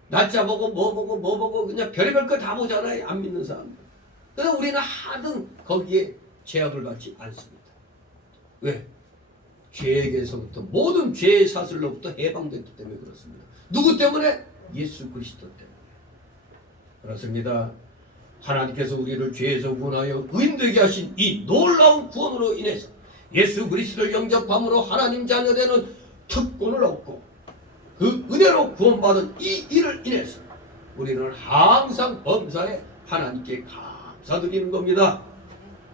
날짜 보고 뭐 보고 그냥 별의별 거 다 보잖아요. 안 믿는 사람들. 그래서 우리는 하등 거기에 제약을 받지 않습니다. 왜? 죄에게서부터 모든 죄의 사슬로부터 해방됐기 때문에 그렇습니다. 누구 때문에? 예수 그리스도 때문에. 그렇습니다. 하나님께서 우리를 죄에서 구원하여 의인되게 하신 이 놀라운 구원으로 인해서 예수 그리스도를 영접함으로 하나님 자녀되는 특권을 얻고 그 은혜로 구원받은 이 일을 인해서 우리는 항상 범사에 하나님께 감사드리는 겁니다.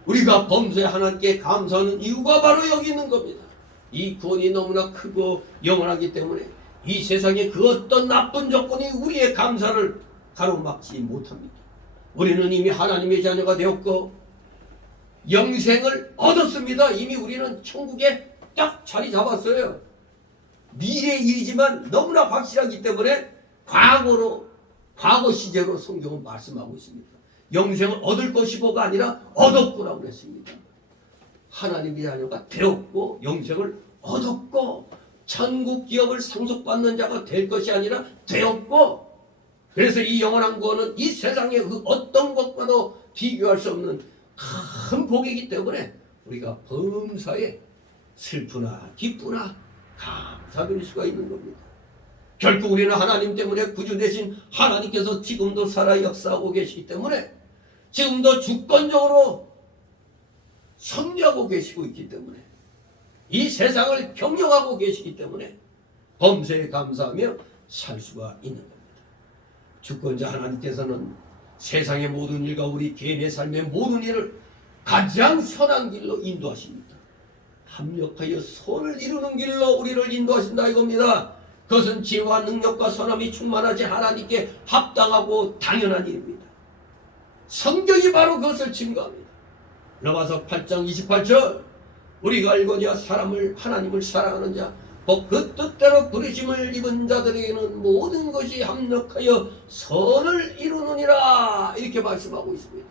우리가 범사에 하나님께 감사하는 이유가 바로 여기 있는 겁니다. 이 구원이 너무나 크고 영원하기 때문에 이 세상의 그 어떤 나쁜 조건이 우리의 감사를 가로막지 못합니다. 우리는 이미 하나님의 자녀가 되었고 영생을 얻었습니다. 이미 우리는 천국에 딱 자리 잡았어요. 미래의 일이지만 너무나 확실하기 때문에 과거 시제로 성경은 말씀하고 있습니다. 영생을 얻을 것이고가 아니라 얻었구라고 그랬습니다. 하나님의 자녀가 되었고 영생을 얻었고 천국 기업을 상속받는 자가 될 것이 아니라 되었고 그래서 이 영원한 구원은 이 세상의 그 어떤 것과도 비교할 수 없는 큰 복이기 때문에 우리가 범사에 슬프나 기쁘나 감사드릴 수가 있는 겁니다. 결국 우리는 하나님 때문에 구주 되신 하나님께서 지금도 살아 역사하고 계시기 때문에 지금도 주권적으로 섭리하고 계시고 있기 때문에 이 세상을 경영하고 계시기 때문에 범사에 감사하며 살 수가 있는 겁니다. 주권자 하나님께서는 세상의 모든 일과 우리 개인의 삶의 모든 일을 가장 선한 길로 인도하십니다. 합력하여 선을 이루는 길로 우리를 인도하신다 이겁니다. 그것은 지혜와 능력과 선함이 충만하지 하나님께 합당하고 당연한 일입니다. 성경이 바로 그것을 증거합니다. 로마서 8장 28절 우리가 알거니와 하나님을 사랑하는 자 그 뜻대로 부르심을 입은 자들에게는 모든 것이 합력하여 선을 이루느니라 이렇게 말씀하고 있습니다.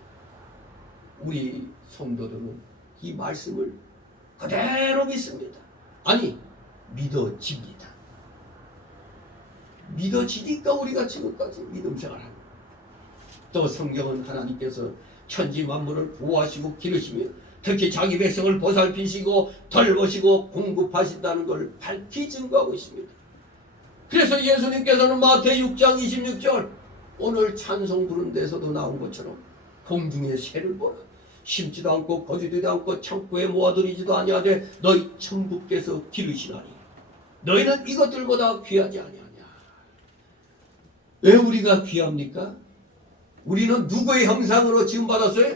우리 성도들은 이 말씀을 그대로 믿습니다. 아니 믿어집니다. 믿어지니까 우리가 지금까지 믿음 생활합니다. 또 성경은 하나님께서 천지 만물을 보호하시고 기르시며 특히 자기 백성을 보살피시고 돌보시고 공급하신다는 걸 밝히 증거하고 있습니다. 그래서 예수님께서는 마태복음 6장 26절 오늘 찬송 부른 데서도 나온 것처럼 공중의 새를 보라 심지도 않고 거두지도 않고 창고에 모아두리지도 아니하되 너희 천부께서 기르시나니 너희는 이것들보다 귀하지 아니하냐. 왜 우리가 귀합니까? 우리는 누구의 형상으로 지음받았어요?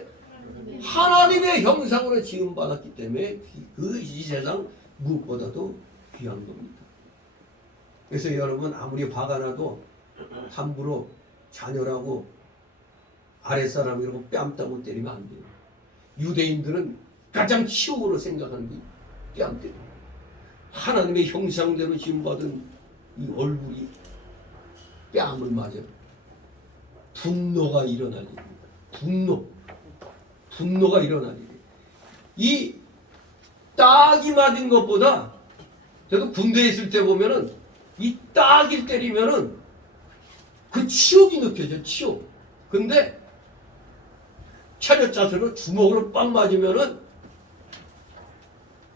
하나님의 형상으로 지음받았기 때문에 이 세상 무엇보다도 귀한 겁니다. 그래서 여러분 아무리 화가 나도 함부로 자녀라고 아랫사람이라고 뺨 따고 때리면 안 돼요. 유대인들은 가장 치욕으로 생각하는 게 뺨 때려. 하나님의 형상대로 지음받은 이 얼굴이 뺨을 맞아 분노가 일어날 일입니다. 분노가 일어날 일이에요. 이 딱이 맞은 것보다 저도 군대에 있을 때 보면은 이 딱일 때리면은 그 치욕이 느껴져. 치욕. 근데 차렷 자세로 주먹으로 빵 맞으면은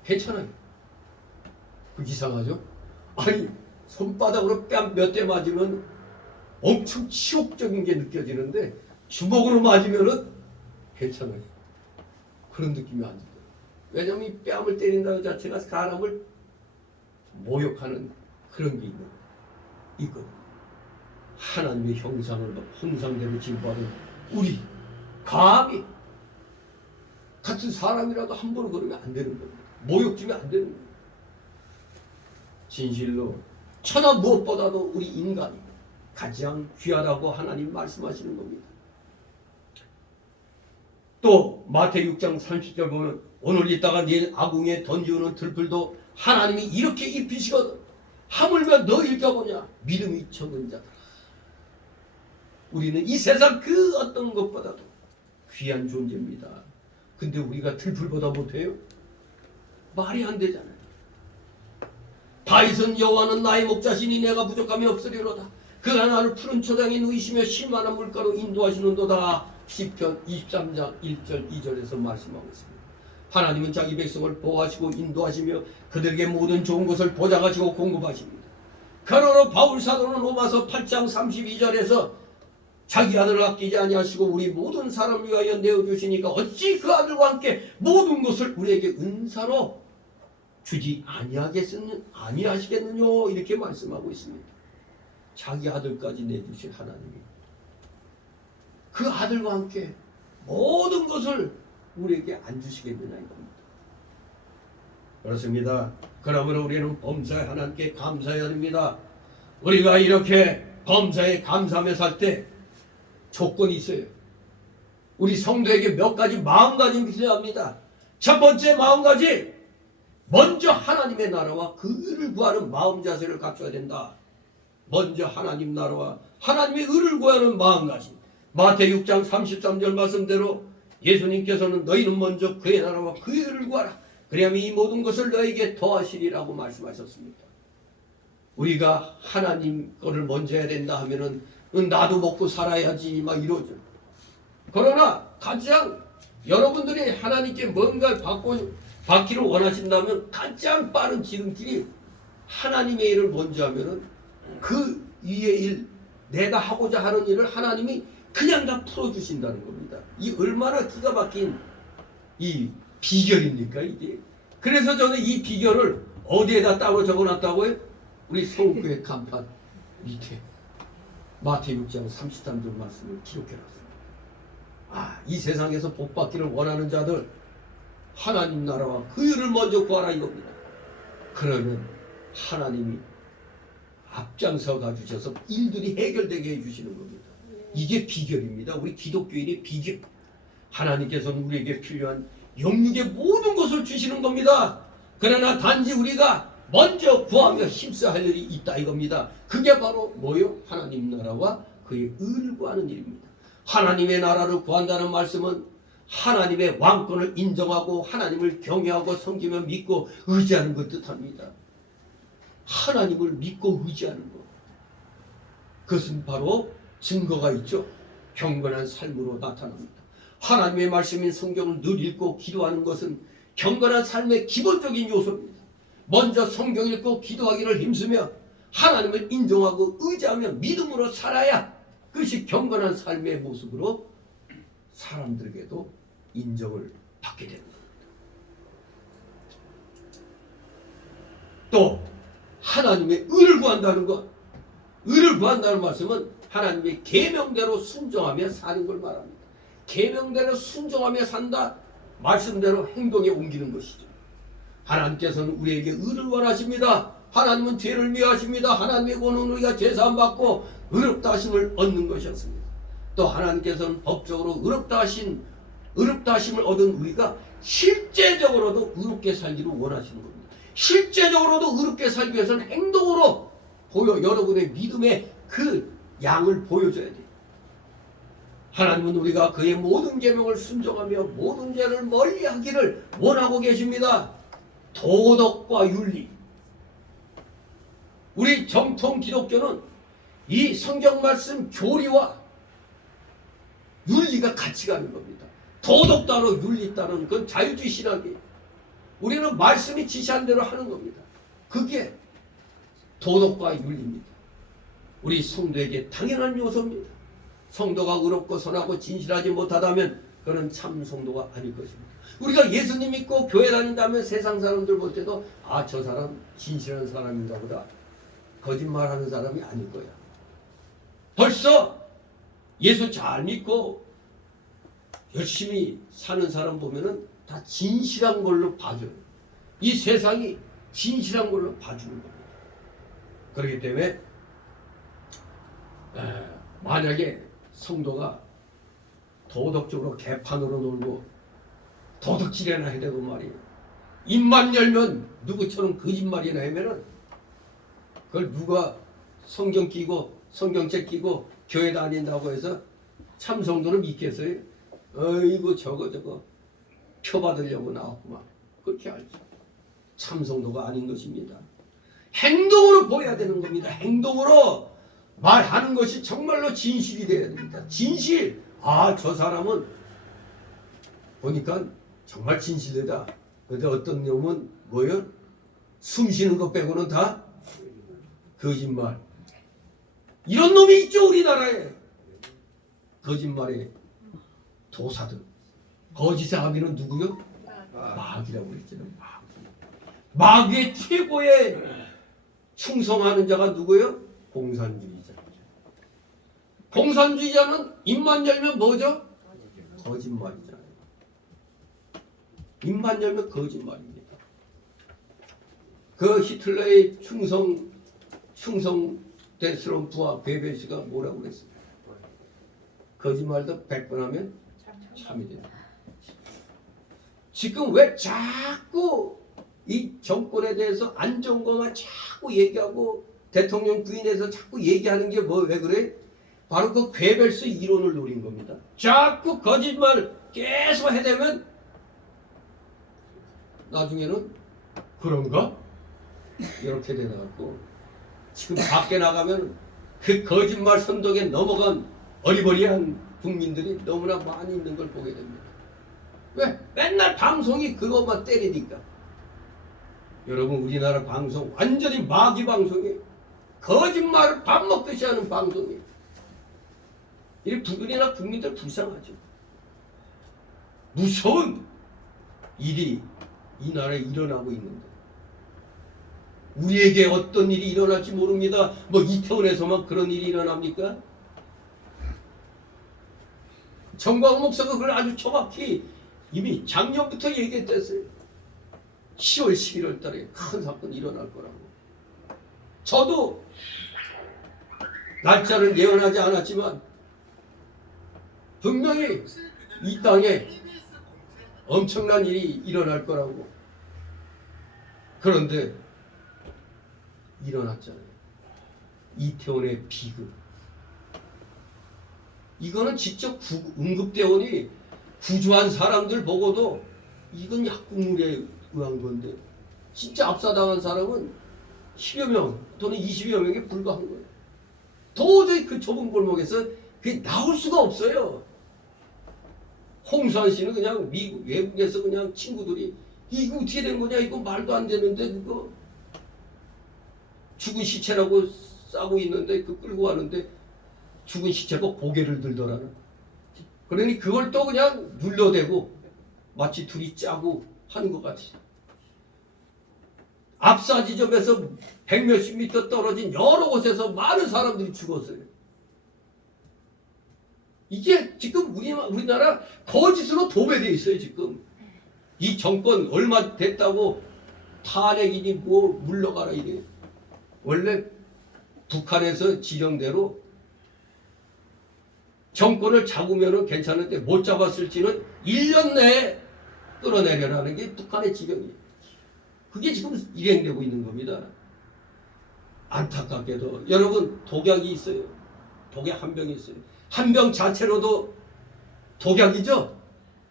괜찮아요. 그 이상하죠? 아니 손바닥으로 뺨 몇 대 맞으면 엄청 치욕적인 게 느껴지는데 주먹으로 맞으면은 괜찮아요. 그런 느낌이 안 들어요. 왜냐하면 이 뺨을 때린다는 자체가 사람을 모욕하는 그런 게 있거든요. 하나님의 형상대로 지음받은 우리 감히 같은 사람이라도 함부로 그러면 안 되는 겁니다. 모욕 주면 안 되는 겁니다. 진실로 천하 무엇보다도 우리 인간이 가장 귀하다고 하나님 말씀하시는 겁니다. 또 마태복음 6장 30절 보면 오늘 있다가 내일 아궁이에 던지우는 들풀도 하나님이 이렇게 입히시거든. 하물며 너희가 보냐 믿음이 적은 자들아. 우리는 이 세상 그 어떤 것보다도 귀한 존재입니다. 근데 우리가 들풀보다 못해요? 말이 안 되잖아요. 다윗은 여호와는 나의 목자시니 내가 부족함이 없으리로다. 그가 나를 푸른 초장에 누이시며 쉴만한 물가로 인도하시는도다. 시편 23장 1절 2절에서 말씀하고 있습니다. 하나님은 자기 백성을 보호하시고 인도하시며 그들에게 모든 좋은 것을 보장하시고 공급하십니다. 그러므로 바울 사도는 로마서 8장 32절에서 자기 아들을 아끼지 아니하시고 우리 모든 사람을 위하여 내어주시니까 어찌 그 아들과 함께 모든 것을 우리에게 은사로 주지 아니하시겠느냐 이렇게 말씀하고 있습니다. 자기 아들까지 내주신 하나님이 그 아들과 함께 모든 것을 우리에게 안 주시겠느냐 이겁니다. 그렇습니다. 그러므로 우리는 범사에 하나님께 감사해야 됩니다. 우리가 이렇게 범사에 감사하며 살 때 조건이 있어요. 우리 성도에게 몇 가지 마음가짐이 필요합니다. 첫 번째 마음가짐, 먼저 하나님의 나라와 그 의를 구하는 마음 자세를 갖춰야 된다. 먼저 하나님 나라와 하나님의 의를 구하는 마음가짐. 마태 6장 33절 말씀대로 예수님께서는 너희는 먼저 그의 나라와 그의 의를 구하라. 그리하면 이 모든 것을 너에게 더하시리라고 말씀하셨습니다. 우리가 하나님 거를 먼저 해야 된다 하면은 나도 먹고 살아야지 막 이러죠. 그러나 가장 여러분들이 하나님께 뭔가를 받기를 원하신다면 가장 빠른 지름길이 하나님의 일을 먼저 하면은 그 위의 일, 내가 하고자 하는 일을 하나님이 그냥 다 풀어주신다는 겁니다. 이 얼마나 기가 막힌 이 비결입니까 이게. 그래서 저는 이 비결을 어디에다 따로 적어놨다고요? 우리 서울교회 간판 밑에 마태복음 6장 33절 말씀을 기록해놨습니다. 이 세상에서 복받기를 원하는 자들 하나님 나라와 그 일을 먼저 구하라 이겁니다. 그러면 하나님이 앞장서 가주셔서 일들이 해결되게 해주시는 겁니다. 이게 비결입니다. 우리 기독교인의 비결. 하나님께서는 우리에게 필요한 영육의 모든 것을 주시는 겁니다. 그러나 단지 우리가 먼저 구하며 힘써 할 일이 있다 이겁니다. 그게 바로 뭐요? 하나님 나라와 그의 의를 구하는 일입니다. 하나님의 나라를 구한다는 말씀은 하나님의 왕권을 인정하고 하나님을 경외하고 섬기며 믿고 의지하는 것 뜻합니다. 하나님을 믿고 의지하는 것. 그것은 바로 증거가 있죠. 경건한 삶으로 나타납니다. 하나님의 말씀인 성경을 늘 읽고 기도하는 것은 경건한 삶의 기본적인 요소입니다. 먼저 성경 읽고 기도하기를 힘쓰며 하나님을 인정하고 의지하며 믿음으로 살아야 그것이 경건한 삶의 모습으로 사람들에게도 인정을 받게 되는 겁니다. 또 하나님의 의를 구한다는 것, 의를 구한다는 말씀은 하나님의 계명대로 순종하며 사는 걸 말합니다. 계명대로 순종하며 산다. 말씀대로 행동에 옮기는 것이죠. 하나님께서는 우리에게 의를 원하십니다. 하나님은 죄를 미워하십니다. 하나님의 권은 우리가 죄사함 받고 의롭다 하심을 얻는 것이었습니다. 또 하나님께서는 법적으로 의롭다 하심을 얻은 우리가 실제적으로도 의롭게 살기를 원하시는 겁니다. 실제적으로도 의롭게 살기 위해서는 행동으로 여러분의 믿음의 그 양을 보여줘야 돼요. 하나님은 우리가 그의 모든 계명을 순종하며 모든 죄를 멀리하기를 원하고 계십니다. 도덕과 윤리. 우리 정통 기독교는 이 성경 말씀 교리와 윤리가 같이 가는 겁니다. 도덕 따로 윤리 따르는 그건 자유주의 신학이에요. 우리는 말씀이 지시한 대로 하는 겁니다. 그게 도덕과 윤리입니다. 우리 성도에게 당연한 요소입니다. 성도가 의롭고 선하고 진실하지 못하다면 그는 참 성도가 아닐 것입니다. 우리가 예수님 믿고 교회 다닌다면 세상 사람들 볼 때도 저 사람 진실한 사람인가 보다. 거짓말하는 사람이 아닐 거야. 벌써 예수 잘 믿고 열심히 사는 사람 보면은 다 진실한 걸로 봐줘요. 이 세상이 진실한 걸로 봐주는 겁니다. 그렇기 때문에 만약에 성도가 도덕적으로 개판으로 놀고 도덕질이나 해대고 말이에요. 입만 열면 누구처럼 거짓말이나 하면은 그걸 누가 성경 끼고 성경책 끼고 교회 다닌다고 해서 참 성도를 믿겠어요? 어이구 저거 표 받으려고 나왔구만. 그렇게 알죠. 참 성도가 아닌 것입니다. 행동으로 보여야 되는 겁니다. 행동으로 말하는 것이 정말로 진실이 되어야 됩니다. 진실. 저 사람은 보니까 정말 진실되다. 그런데 어떤 놈은 뭐예요? 숨 쉬는 것 빼고는 다 거짓말. 이런 놈이 있죠, 우리나라에. 거짓말의 도사들. 거짓의 아비는 누구요? 마귀라고 그랬잖아요. 마귀의 최고의 충성하는 자가 누구예요? 공산주의자. 공산주의자는 입만 열면 뭐죠? 거짓말이잖아요. 입만 열면 거짓말입니다. 그 히틀러의 충성대스러운 부하 베베스가 뭐라고 그랬습니까? 거짓말도 100번 하면 참이 된다. 지금 왜 자꾸 이 정권에 대해서 안 좋은 것만 자꾸 얘기하고 대통령 부인해서 자꾸 얘기하는 게 왜 그래? 바로 그 괴벨스 이론을 노린 겁니다. 자꾸 거짓말 계속 해대면 나중에는 그런가? 이렇게 되어갖고 지금 밖에 나가면 그 거짓말 선동에 넘어간 어리버리한 국민들이 너무나 많이 있는 걸 보게 됩니다. 왜? 맨날 방송이 그것만 때리니까. 여러분 우리나라 방송 완전히 마귀 방송이에요. 거짓말을 밥 먹듯이 하는 방송이에요. 우리나라 국민들 불쌍하죠. 무서운 일이 이 나라에 일어나고 있는데 우리에게 어떤 일이 일어날지 모릅니다. 뭐 이태원에서만 그런 일이 일어납니까? 정광훈 목사가 그걸 아주 정확히 이미 작년부터 얘기했댔어요. 10월 11월 달에 큰 사건이 일어날 거라고. 저도 날짜를 예언하지 않았지만 분명히 이 땅에 엄청난 일이 일어날 거라고. 그런데 일어났잖아요. 이태원의 비극. 이거는 직접 응급대원이 구조한 사람들 보고도 이건 약국물에 의한 건데 진짜 압사당한 사람은 10여 명 또는 20여 명에 불과한 거예요. 도저히 그 좁은 골목에서 그게 나올 수가 없어요. 홍수환 씨는 그냥 외국에서 그냥 친구들이 이거 어떻게 된 거냐, 이거 말도 안 되는데, 그거 죽은 시체라고 싸고 있는데 그 끌고 가는데 죽은 시체고 고개를 들더라는. 그러니 그걸 또 그냥 눌러대고 마치 둘이 짜고 하는 것 같이. 압사 지점에서 100몇십 미터 떨어진 여러 곳에서 많은 사람들이 죽었어요. 이게 지금 우리나라 거짓으로 도배되어 있어요. 지금 이 정권 얼마 됐다고 탄핵이니 뭐 물러가라 이래. 원래 북한에서 지령대로 정권을 잡으면 괜찮은데 못 잡았을지는 1년 내에 끌어내려라는 게 북한의 지령이에요. 그게 지금 일행되고 있는 겁니다. 안타깝게도 여러분 독약이 있어요. 독약 한 병이 있어요. 한 병 자체로도 독약이죠.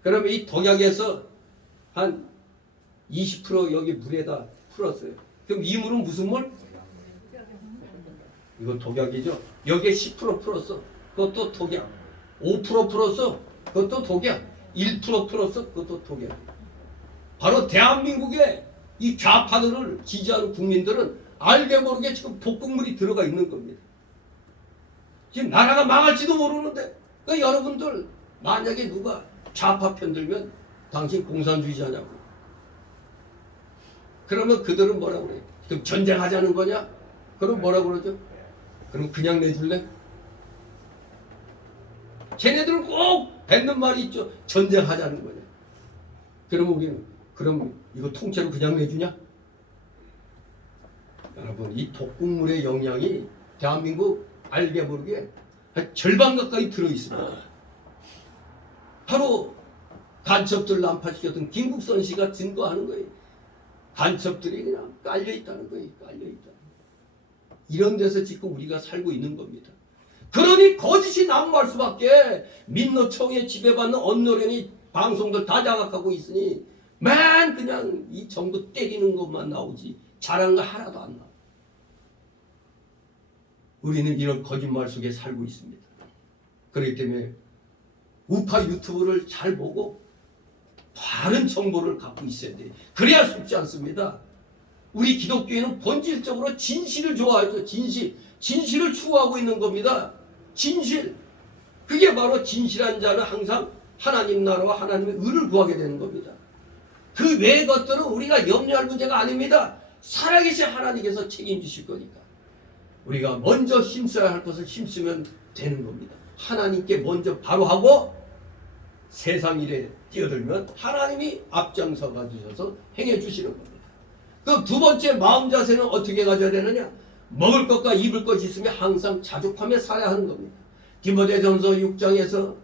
그러면 이 독약에서 한 20% 여기 물에다 풀었어요. 그럼 이 물은 무슨 물? 이거 독약이죠. 여기에 10% 풀었어. 그것도 독약. 5% 풀었어. 그것도 독약. 1% 풀었어. 그것도 독약. 바로 대한민국의 이 좌파들을 지지하는 국민들은 알게 모르게 지금 복국물이 들어가 있는 겁니다. 지금 나라가 망할지도 모르는데 여러분들 만약에 누가 좌파 편들면 당신 공산주의자냐고. 그러면 그들은 뭐라고 그래? 그럼 전쟁하자는 거냐? 그럼 뭐라고 그러죠? 그럼 그냥 내줄래? 쟤네들은 꼭 뱉는 말이 있죠. 전쟁하자는 거냐? 그러면 우리는 그럼 이거 통째로 그냥 내주냐? 여러분 이 독국물의 영향이 대한민국 알게 모르게 한 절반 가까이 들어있습니다. 바로 간첩들 난파시켰던 김국선 씨가 증거하는 거예요. 간첩들이 그냥 깔려있다는 거예요. 깔려있다. 이런 데서 지금 우리가 살고 있는 겁니다. 그러니 거짓이 난무할 수밖에. 민노총에 지배받는 언노령이 방송들 다 장악하고 있으니 맨 그냥 이 정부 때리는 것만 나오지 잘한 거 하나도 안 나와. 우리는 이런 거짓말 속에 살고 있습니다. 그렇기 때문에 우파 유튜브를 잘 보고 바른 정보를 갖고 있어야 돼. 그래야 속지 않습니다. 우리 기독교인은 본질적으로 진실을 좋아하죠. 진실을 추구하고 있는 겁니다. 진실. 그게 바로 진실한 자는 항상 하나님 나라와 하나님의 의를 구하게 되는 겁니다. 그 외의 것들은 우리가 염려할 문제가 아닙니다. 살아계신 하나님께서 책임지실 거니까. 우리가 먼저 힘써야 할 것을 힘쓰면 되는 겁니다. 하나님께 먼저 바로 하고 세상 일에 뛰어들면 하나님이 앞장서 가주셔서 행해 주시는 겁니다. 그 두 번째 마음 자세는 어떻게 가져야 되느냐? 먹을 것과 입을 것이 있으면 항상 자족하며 살아야 하는 겁니다. 디모데전서 6장에서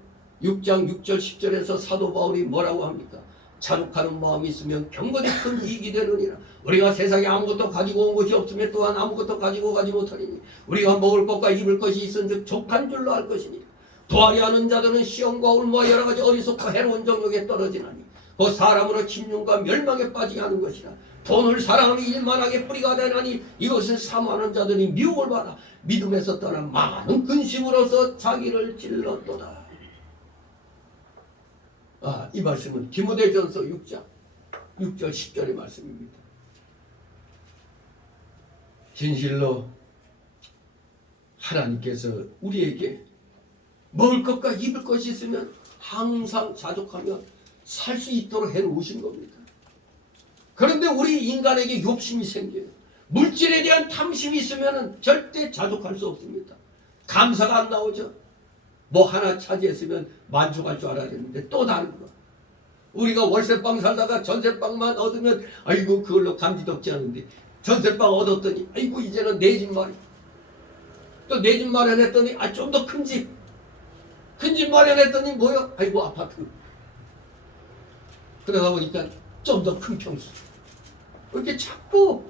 6장 6절 10절에서 사도 바울이 뭐라고 합니까? 자족하는 마음이 있으면 경건이 큰 이익이 되느니라. 우리가 세상에 아무것도 가지고 온 것이 없으면 또한 아무것도 가지고 가지 못하리니 우리가 먹을 것과 입을 것이 있은즉 족한 줄로 알 것이니 도하리 하는 자들은 시험과 울무와 여러 가지 어리석고 해로운 정욕에 떨어지나니 그 사람으로 침륜과 멸망에 빠지게 하는 것이라. 돈을 사랑하는 일만하게 뿌리가 되나니 이것을 사모하는 자들이 미혹을 받아 믿음에서 떠나 많은 근심으로서 자기를 찔렀도다. 이 말씀은 디모데전서 6장 6절 10절의 말씀입니다. 진실로 하나님께서 우리에게 먹을 것과 입을 것이 있으면 항상 자족하며 살 수 있도록 해놓으신 겁니다. 그런데 우리 인간에게 욕심이 생겨요. 물질에 대한 탐심이 있으면 절대 자족할 수 없습니다. 감사가 안 나오죠. 뭐 하나 차지했으면 만족할 줄 알아야 되는데 또 다른 거. 우리가 월세방 살다가 전세방만 얻으면 아이고 그걸로 감지덕지 않은데 전세방 얻었더니 아이고 이제는 내 집 마련. 또 내 집 마련했더니 좀 더 큰 집. 큰 집 마련했더니 뭐요? 아이고 아파트. 그러다 보니까 좀 더 큰 평수. 이렇게 자꾸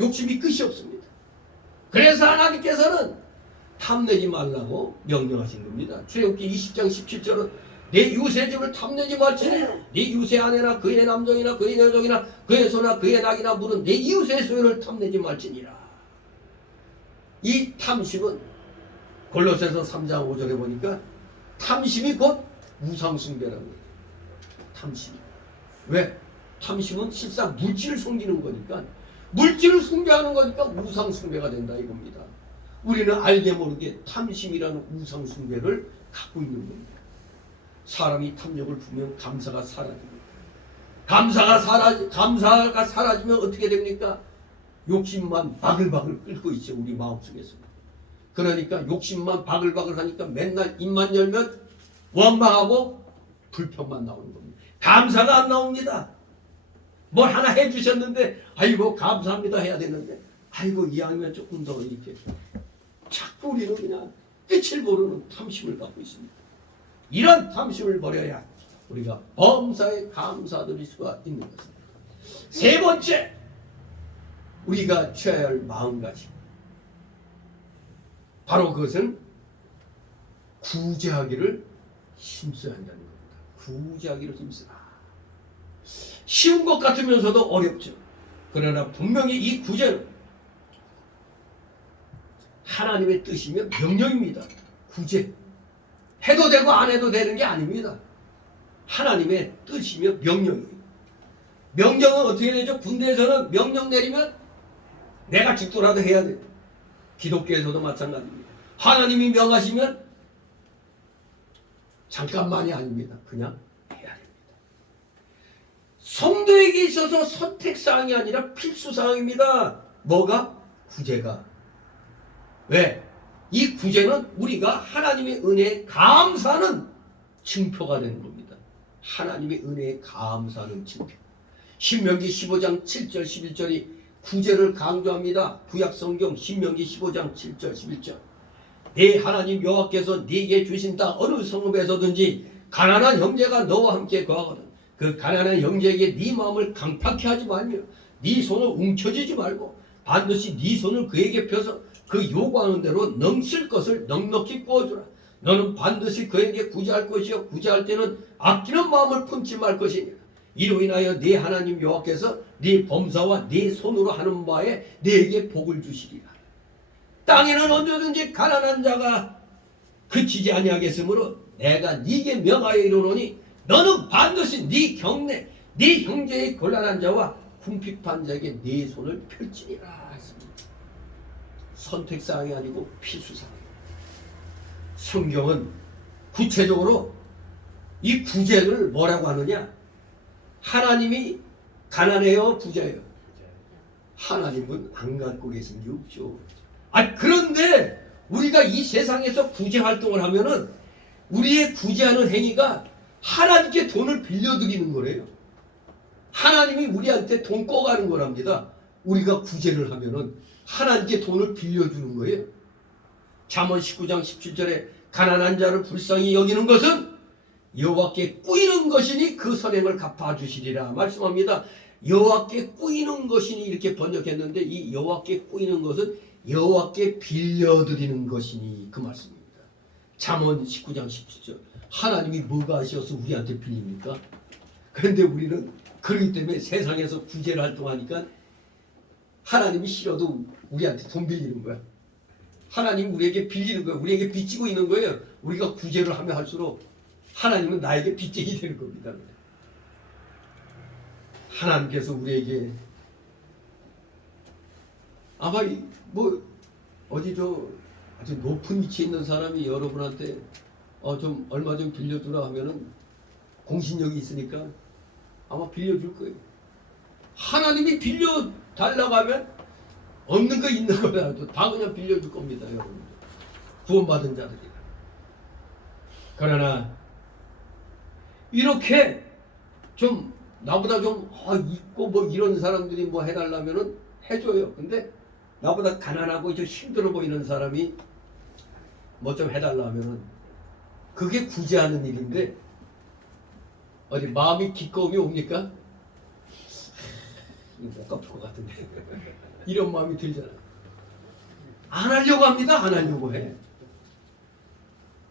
욕심이 끝이 없습니다. 그래서 하나님께서는 탐내지 말라고 명령하신 겁니다. 출애굽기 20장 17절은 내 유세 집을 탐내지 말지니 네 이웃의 아내나 그의 남종이나 그의 여종이나 그의 소나 그의 낙이나 물은 내 이웃의 소유를 탐내지 말지니라. 이 탐심은 골로새서 3장 5절에 보니까 탐심이 곧 우상숭배라는 거예요. 탐심. 왜? 탐심은 실상 물질을 숨기는 거니까 물질을 숭배하는 거니까 우상숭배가 된다 이겁니다. 우리는 알게 모르게 탐심이라는 우상숭배를 갖고 있는 겁니다. 사람이 탐욕을 부으면 감사가 사라집니다. 감사가 사라지면 어떻게 됩니까? 욕심만 바글바글 끓고 있죠. 우리 마음속에서. 그러니까 욕심만 바글바글 하니까 맨날 입만 열면 원망하고 불평만 나오는 겁니다. 감사가 안 나옵니다. 뭘 하나 해주셨는데 아이고 감사합니다 해야 되는데 아이고 이왕이면 조금 더 이렇게 자꾸 우리는 그냥 끝을 모르는 탐심을 갖고 있습니다. 이런 탐심을 버려야 우리가 범사에 감사드릴 수가 있는 것입니다. 세 번째, 우리가 취해야 할 마음가짐, 바로 그것은 구제하기를 힘써야 한다는 겁니다. 구제하기를 힘쓰라. 쉬운 것 같으면서도 어렵죠. 그러나 분명히 이 구제는 하나님의 뜻이며 명령입니다. 구제. 해도 되고 안 해도 되는 게 아닙니다. 하나님의 뜻이며 명령이에요. 명령은 어떻게 되죠? 군대에서는 명령 내리면 내가 죽더라도 해야 돼요. 기독교에서도 마찬가지입니다. 하나님이 명하시면 잠깐만이 아닙니다. 그냥 해야 됩니다. 성도에게 있어서 선택사항이 아니라 필수사항입니다. 뭐가? 구제가. 왜? 이 구제는 우리가 하나님의 은혜에 감사하는 증표가 되는 겁니다. 하나님의 은혜에 감사하는 증표. 신명기 15장 7절 11절이 구제를 강조합니다. 구약성경 신명기 15장 7절 11절. 네 하나님 여호와께서 네게 주신 땅 어느 성읍에서든지 가난한 형제가 너와 함께 거하거든 그 가난한 형제에게 네 마음을 강팍해 하지 말며 네 손을 움켜쥐지 말고 반드시 네 손을 그에게 펴서 그 요구하는 대로 넘칠 것을 넉넉히 부어주라. 너는 반드시 그에게 구제할 것이요 구제할 때는 아끼는 마음을 품지 말 것이니라. 이로 인하여 네 하나님 여호와께서 네 범사와 네 손으로 하는 바에 네게 복을 주시리라. 땅에는 언제든지 가난한 자가 그치지 아니하겠으므로 내가 네게 명하여 이르노니 너는 반드시 네 경내 네 형제의 곤란한 자와 궁핍한 자에게 네 손을 펼치리라 했습니다. 선택사항이 아니고 필수사항입니다. 성경은 구체적으로 이 구제를 뭐라고 하느냐? 하나님이 가난해요, 부자예요? 하나님은 안 갖고 계신 게 없죠. 그런데 우리가 이 세상에서 구제 활동을 하면은 우리의 구제하는 행위가 하나님께 돈을 빌려드리는 거래요. 하나님이 우리한테 돈 꿔가는 거랍니다. 우리가 구제를 하면은 하나님께 돈을 빌려주는 거예요. 잠언 19장 17절에 가난한 자를 불쌍히 여기는 것은 여호와께 꾸이는 것이니 그 선행을 갚아주시리라 말씀합니다. 여호와께 꾸이는 것이니 이렇게 번역했는데 이 여호와께 꾸이는 것은 여호와께 빌려드리는 것이니 그 말씀입니다. 잠언 19장 17절. 하나님이 뭐가 하셔서 우리한테 빌립니까? 그런데 우리는 그렇기 때문에 세상에서 구제를 활동하니까 하나님이 싫어도 우리한테 돈 빌리는 거야. 하나님 우리에게 빌리는 거야. 우리에게 빚지고 있는 거예요. 우리가 구제를 하면 할수록 하나님은 나에게 빚쟁이 되는 겁니다. 하나님께서 우리에게 아마 뭐 어디 아주 높은 위치에 있는 사람이 여러분한테 좀 얼마 좀 빌려주라 하면은 공신력이 있으니까 아마 빌려줄 거예요. 하나님이 빌려달라고 하면 없는 거 있는 거라도 다 그냥 빌려줄 겁니다, 여러분. 구원받은 자들이. 그러나 이렇게 좀 나보다 좀 있고 뭐 이런 사람들이 뭐 해달라면은 해줘요. 근데 나보다 가난하고 좀 힘들어 보이는 사람이 뭐 좀 해달라면은 그게 구제하는 일인데 어디 마음이 기꺼움이 옵니까? 못 갚을 것 같은데 이런 마음이 들잖아요. 안 하려고 합니다. 안 하려고 해.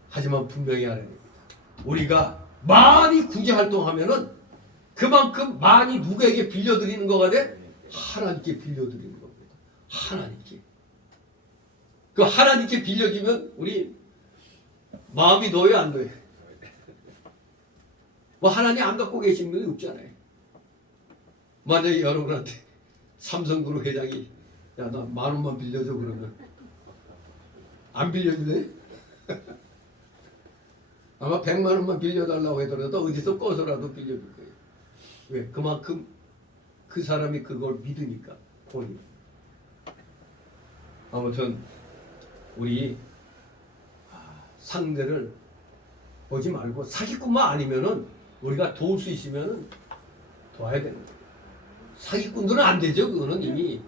하지만 분명히 알아야 됩니다. 우리가 많이 구제 활동하면은 그만큼 많이 누구에게 빌려드리는 거가 돼? 하나님께 빌려드리는 겁니다. 하나님께. 그 하나님께 빌려주면 우리 마음이 놓여요, 안 놓여요? 뭐 하나님 안 갖고 계신 분이 없잖아요. 만약에 여러분한테 삼성그룹 회장이 야, 나 10,000원만 빌려줘 그러면 안 빌려줄래? 아마 100,000원만 빌려달라고 하더라도 어디서 꺼서라도 빌려줄 거예요. 왜? 그만큼 그 사람이 그걸 믿으니까 본인. 아무튼 우리 상대를 보지 말고 사기꾼만 아니면은 우리가 도울 수 있으면은 도와야 되는 거예요. 사기꾼들은 안 되죠. 그거는 이미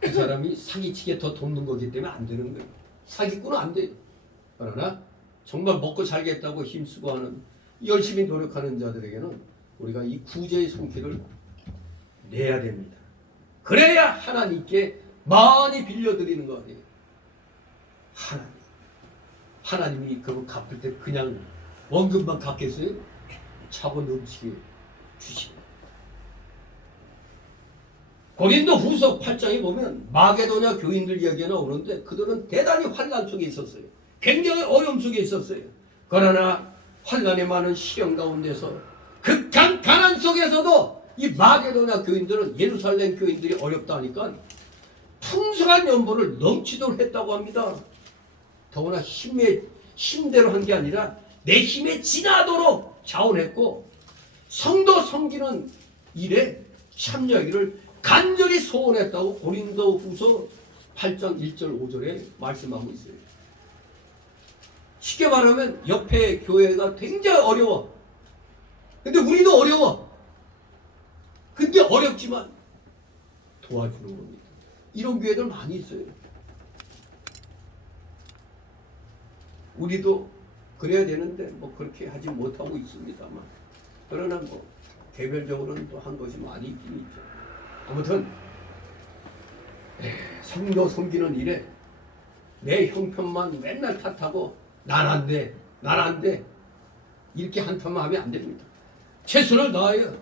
그 사람이 사기치게 더 돕는 거기 때문에 안 되는 거예요. 사기꾼은 안 돼요. 그러나 정말 먹고 살겠다고 힘쓰고 하는 열심히 노력하는 자들에게는 우리가 이 구제의 손길을 내야 됩니다. 그래야 하나님께 많이 빌려드리는 거 아니에요. 하나님이 그거 갚을 때 그냥 원금만 갚겠어요? 차고 넘치게 주십니다. 고린도 후서 8장에 보면 마게도냐 교인들 이야기가 나오는데 그들은 대단히 환난 속에 있었어요. 굉장히 어려움 속에 있었어요. 그러나 환난에 많은 시련 가운데서 극한 가난 속에서도 이 마게도냐 교인들은 예루살렘 교인들이 어렵다 하니까 풍성한 연보를 넘치도록 했다고 합니다. 더구나 힘대로 한 게 아니라 내 힘에 지나도록 자원했고 성도 섬기는 일에 참여하기를 간절히 소원했다고 고린도 후서 8장 1절 5절에 말씀하고 있어요. 쉽게 말하면 옆에 교회가 굉장히 어려워. 근데 우리도 어려워. 근데 어렵지만 도와주는 겁니다. 이런 교회들 많이 있어요. 우리도 그래야 되는데 뭐 그렇게 하지 못하고 있습니다만 그러나 뭐 개별적으로는 또 한 것이 많이 있긴 있죠. 아무튼 성도 섬기는 일에 내 형편만 맨날 탓하고 난 안 돼, 난 안 돼 이렇게 한탄만 하면 안 됩니다. 최선을 다하여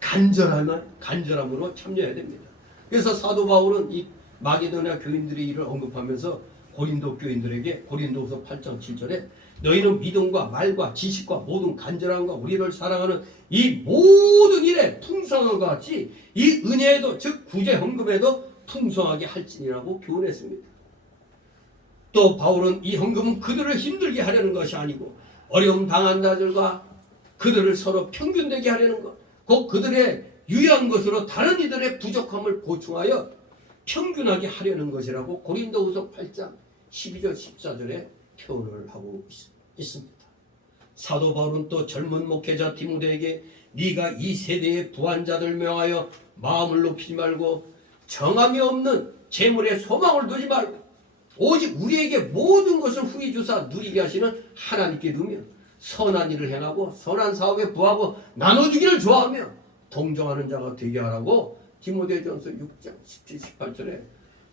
간절함으로 참여해야 됩니다. 그래서 사도 바울은 이 마게도냐 교인들의 일을 언급하면서 고린도 교인들에게 고린도후서 8장 7절에 너희는 믿음과 말과 지식과 모든 간절함과 우리를 사랑하는 이 모든 일에 풍성함과 같이 이 은혜에도 즉 구제 헌금에도 풍성하게 할지니라고 교훈했습니다. 또 바울은 이 헌금은 그들을 힘들게 하려는 것이 아니고 어려움 당한 자들과 그들을 서로 평균되게 하려는 것, 곧 그들의 유효한 것으로 다른 이들의 부족함을 보충하여 평균하게 하려는 것이라고 고린도후서 8장 12절 14절에 표현을 하고 있습니다. 사도 바울은 또 젊은 목회자 디모데에게 네가 이 세대의 부한자들 명하여 마음을 높이지 말고 정함이 없는 재물에 소망을 두지 말고 오직 우리에게 모든 것을 후히 주사 누리게 하시는 하나님께 두며 선한 일을 행하고 선한 사업에 부하고 나눠주기를 좋아하며 동정하는 자가 되게 하라고 디모데전서 6장 17, 18절에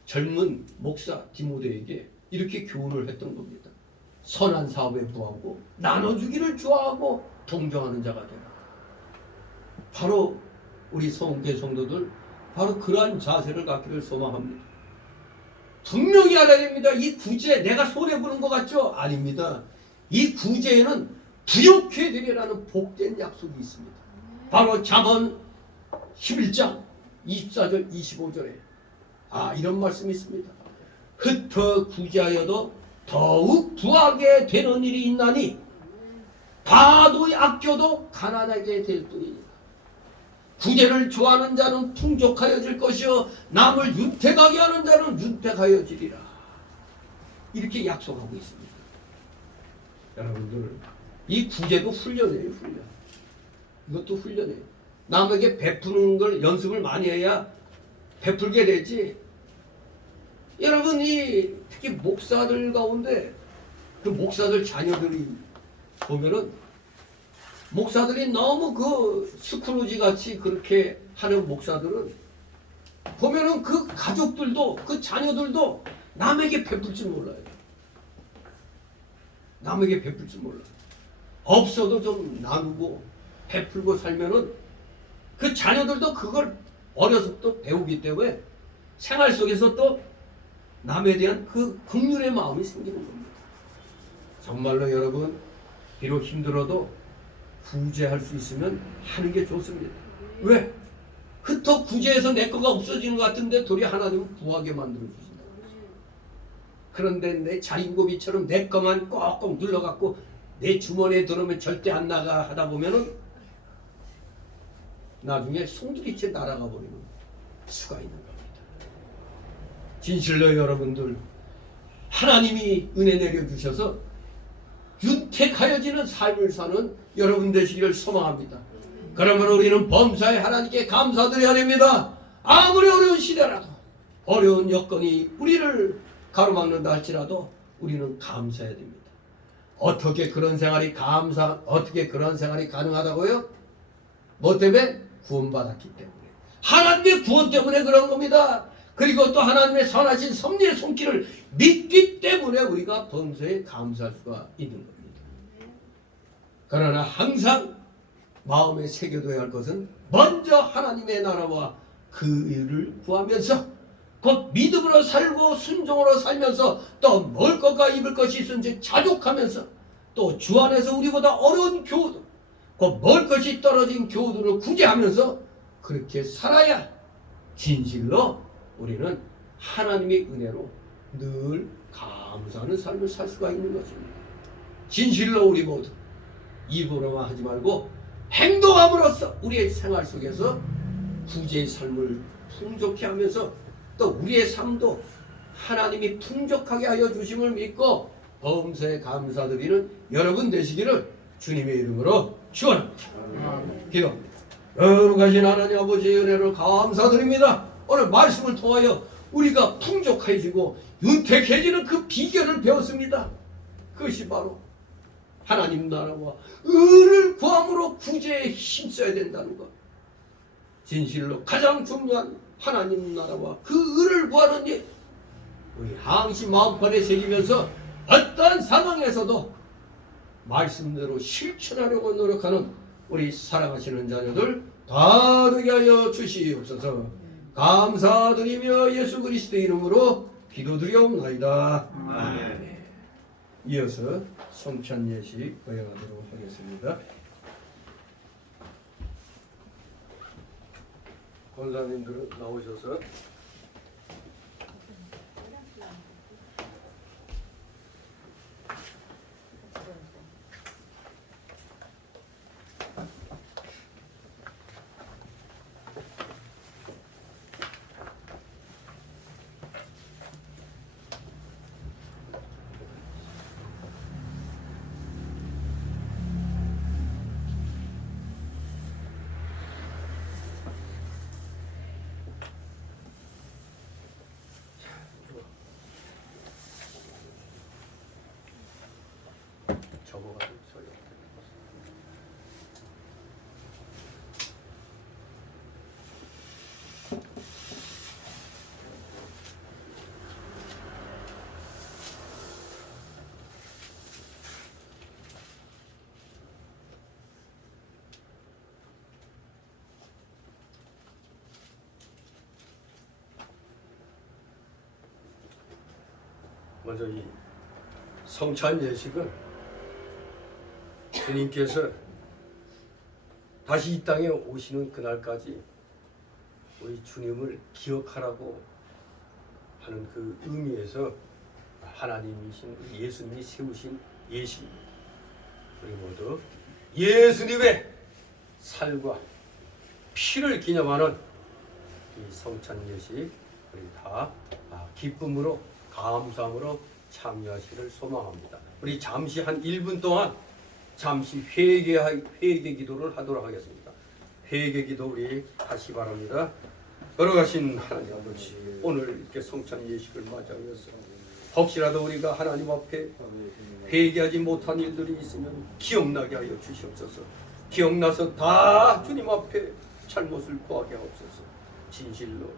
젊은 목사 디모데에게 이렇게 교훈을 했던 겁니다. 선한 사업에 부하고 나눠주기를 좋아하고 동정하는 자가 되라. 바로 우리 성교회 성도들 바로 그러한 자세를 갖기를 소망합니다. 분명히 알아야 됩니다. 이 구제 내가 손해보는 것 같죠? 아닙니다. 이 구제에는 부욕해 드리라는 복된 약속이 있습니다. 바로 잠언 11장 24절 25절에 이런 말씀이 있습니다. 흩어 구제하여도 더욱 부하게 되는 일이 있나니 과도히 아껴도 가난하게 될 뿐이니라. 구제를 좋아하는 자는 풍족하여질 것이요 남을 윤택하게 하는 자는 윤택하여지리라. 이렇게 약속하고 있습니다. 여러분들 이 구제도 훈련이에요. 훈련. 이것도 훈련이에요. 남에게 베푸는 걸 연습을 많이 해야 베풀게 되지. 여러분이 특히 목사들 가운데 그 목사들 자녀들이 보면은 목사들이 너무 그 스크루지 같이 그렇게 하는 목사들은 보면은 그 가족들도 그 자녀들도 남에게 베풀 줄 몰라요. 남에게 베풀 줄 몰라요. 없어도 좀 나누고 베풀고 살면은 그 자녀들도 그걸 어려서부터 배우기 때문에 생활 속에서 또 남에 대한 그 긍휼의 마음이 생기는 겁니다. 정말로 여러분 비록 힘들어도 구제할 수 있으면 하는 게 좋습니다. 왜? 흩어 구제해서 내 거가 없어지는 것 같은데 도리어 하나님은 구하게 만들어 주신다. 그런데 내 자린고비처럼 내 거만 꼭꼭 눌러갖고 내 주머니에 들어오면 절대 안 나가 하다 보면은 나중에 송두리째 날아가 버리는 수가 있는 겁니다. 진실로 여러분들 하나님이 은혜 내려주셔서 윤택하여지는 삶을 사는 여러분 되시기를 소망합니다. 그러므로 우리는 범사에 하나님께 감사드려야 됩니다. 아무리 어려운 시대라도 어려운 여건이 우리를 가로막는다 할지라도 우리는 감사해야 됩니다. 어떻게 그런 생활이 가능하다고요? 뭐 때문에? 구원받았기 때문에. 하나님의 구원 때문에 그런 겁니다. 그리고 또 하나님의 선하신 섭리의 손길을 믿기 때문에 우리가 범사에 감사할 수가 있는 겁니다. 그러나 항상 마음에 새겨둬야 할 것은 먼저 하나님의 나라와 그 일을 구하면서 곧 믿음으로 살고 순종으로 살면서 또 먹을 것과 입을 것이 있은지 자족하면서 또 주 안에서 우리보다 어려운 교우들 곧 먹을 것이 떨어진 교우들을 구제하면서 그렇게 살아야 진실로 우리는 하나님의 은혜로 늘 감사하는 삶을 살 수가 있는 것입니다. 진실로 우리 모두 입으로만 하지 말고 행동함으로써 우리의 생활 속에서 구제의 삶을 풍족히 하면서 또 우리의 삶도 하나님이 풍족하게 하여 주심을 믿고 범사에 감사드리는 여러분 되시기를 주님의 이름으로 축원합니다. 기도합니다. 거룩하신 하나님 아버지의 은혜를 감사드립니다. 오늘 말씀을 통하여 우리가 풍족해지고 윤택해지는 그 비결을 배웠습니다. 그것이 바로 하나님 나라와 의를 구함으로 구제에 힘써야 된다는 것. 진실로 가장 중요한 하나님 나라와 그 의를 구하는 일 우리 항시 마음판에 새기면서 어떤 상황에서도 말씀대로 실천하려고 노력하는 우리 사랑하시는 자녀들 다 되게 하여 주시옵소서. 감사드리며 예수 그리스도의 이름으로 기도드리옵나이다. 아멘. 이어서 성찬 예식 거행하도록 하겠습니다. 권사님들은 나오셔서 적어가지고 소리. 먼저 이 성찬 예식은 주님께서 다시 이 땅에 오시는 그날까지 우리 주님을 기억하라고 하는 그 의미에서 하나님이신 예수님이 세우신 예식입니다. 우리 모두 예수님의 살과 피를 기념하는 이 성찬 예식 우리 다 기쁨으로 감사함으로 참여하시기를 소망합니다. 우리 잠시 한 1분 동안 잠시 회개 기도를 하도록 하겠습니다. 회개 기도 우리 다시 바랍니다. 걸어가신 하나님 아버지, 오늘 이렇게 성찬 예식을 맞이하면서 혹시라도 우리가 하나님 앞에 회개하지 못한 일들이 있으면 기억나게 하여 주시옵소서. 기억나서 다 주님 앞에 잘못을 구하게 하옵소서. 진실로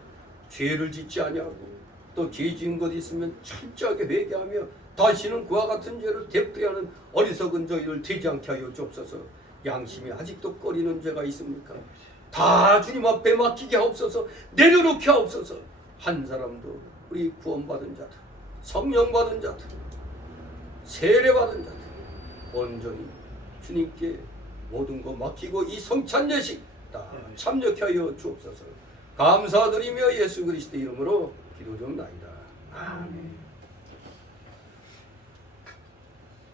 죄를 짓지 아니하고 또 죄 지은 것 있으면 철저하게 회개하며 다시는 그와 같은 죄를 되풀이하는 어리석은 저희를 되지 않게 하여 주옵소서. 양심이 아직도 꺼리는 죄가 있습니까? 다 주님 앞에 맡기게 하옵소서. 내려놓게 하옵소서. 한 사람도 우리 구원받은 자들, 성령 받은 자들, 세례 받은 자들 온전히 주님께 모든 것 맡기고 이 성찬 예식 다 참여케 하여 주옵소서. 감사드리며 예수 그리스도 이름으로 기도드립나이다. 아멘.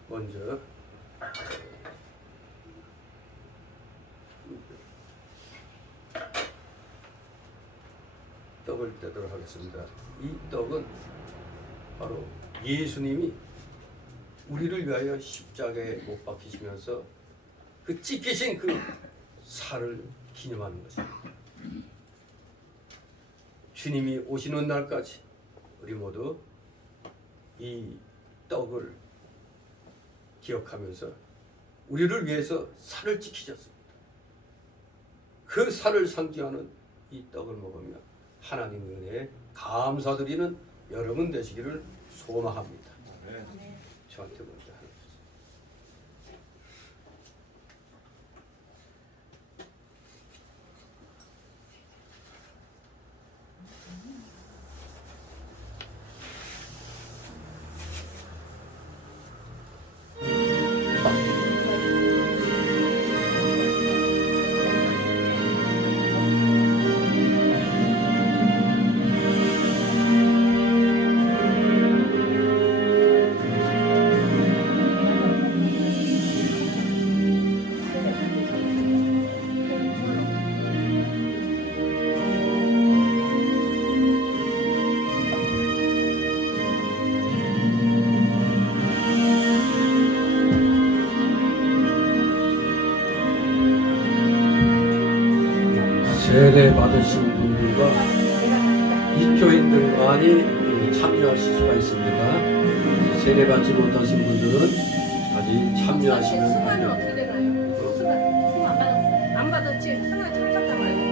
먼저 떡을 떼도록 하겠습니다. 이 떡은 바로 예수님이 우리를 위하여 십자가에 못 박히시면서 그 찢기신 그 살을 기념하는 것입니다. 주님이 오시는 날까지 우리 모두 이 떡을 기억하면서 우리를 위해서 살을 지키셨습니다. 그 살을 상징하는 이 떡을 먹으며 하나님의 은혜에 감사드리는 여러분 되시기를 소망합니다. 저한테 먼저 하는 거죠. 세례 받으신 분들과 입교인들만이 참여하실 수가 있습니다. 세례 받지 못하신 분들은 아직 참여하시면 승환은 안 어떻게 됩니다. 되나요? 승환 안 받았어요. 안 받았지? 승환 참석하면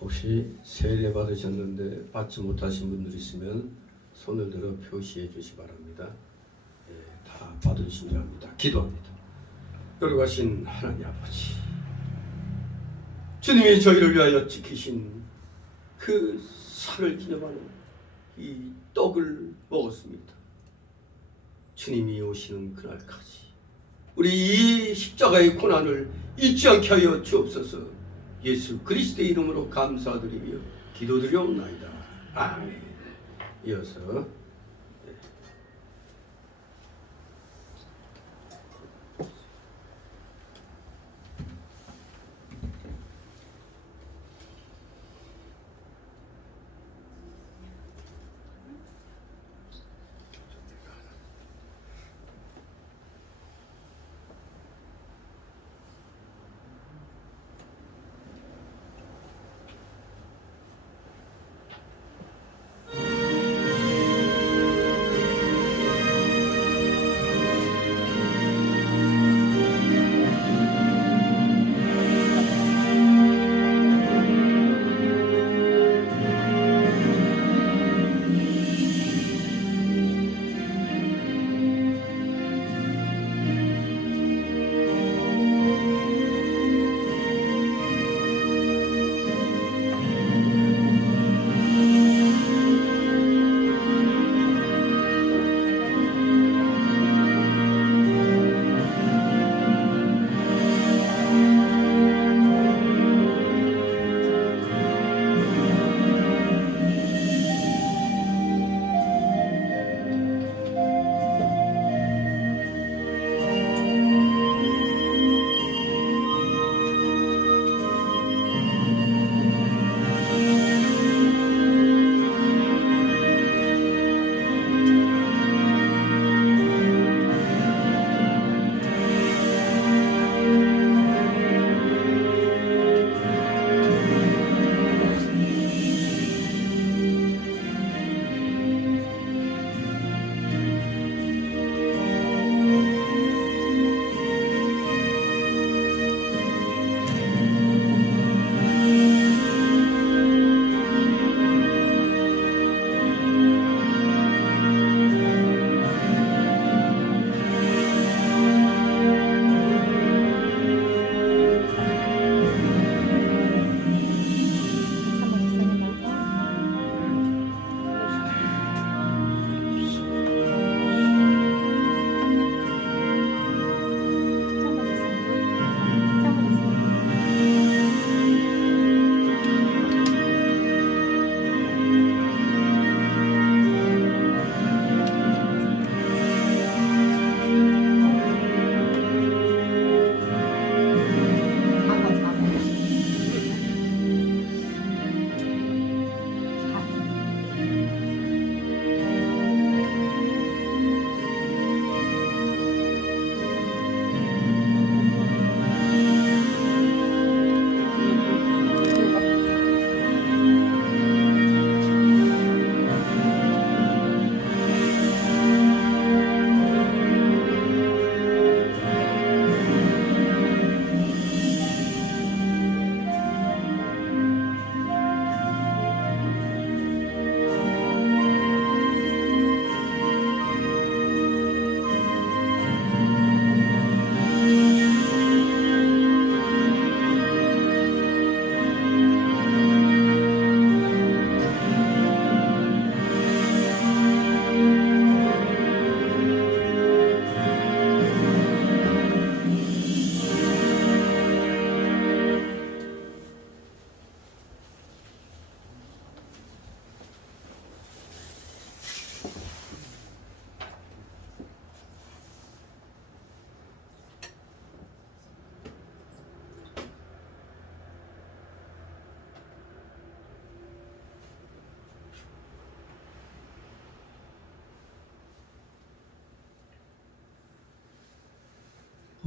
혹시 세례 받으셨는데 받지 못하신 분들 있으면 손을 들어 표시해 주시 바랍니다. 예, 다 받으신 줄 압니다. 기도합니다. 거룩하신 하나님 아버지, 주님이 저희를 위하여 지키신 그 살을 기념하는 이 떡을 먹었습니다. 주님이 오시는 그날까지 우리 이 십자가의 고난을 잊지 않게 하여 주옵소서. 예수 그리스도의 이름으로 감사드리며 기도드리옵나이다. 아멘. 이어서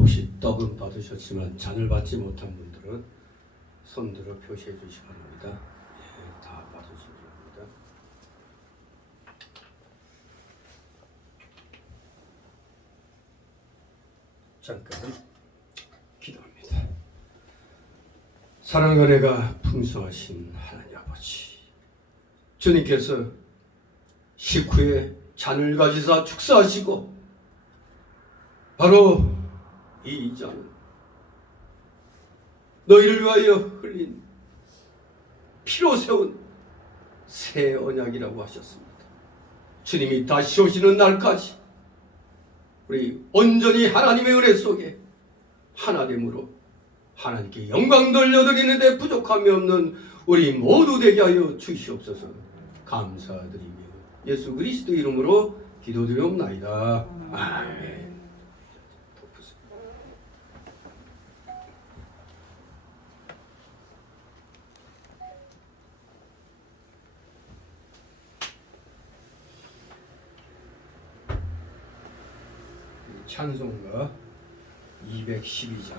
혹시 떡은 받으셨지만 잔을 받지 못한 분들은 손들어 표시해 주시기 바랍니다. 예, 다 받으시기 바랍니다. 잠깐 기도합니다. 사랑과 은혜가 풍성하신 하나님 아버지, 주님께서 식후에 잔을 가지사 축사하시고 바로 이 잔은 너희를 위하여 흘린 피로 세운 새 언약이라고 하셨습니다. 주님이 다시 오시는 날까지 우리 온전히 하나님의 은혜 속에 하나됨으로 하나님께 영광 돌려드리는 데 부족함이 없는 우리 모두 되게 하여 주시옵소서. 감사드리며 예수 그리스도 이름으로 기도드리옵나이다. 아멘. 찬송가 212장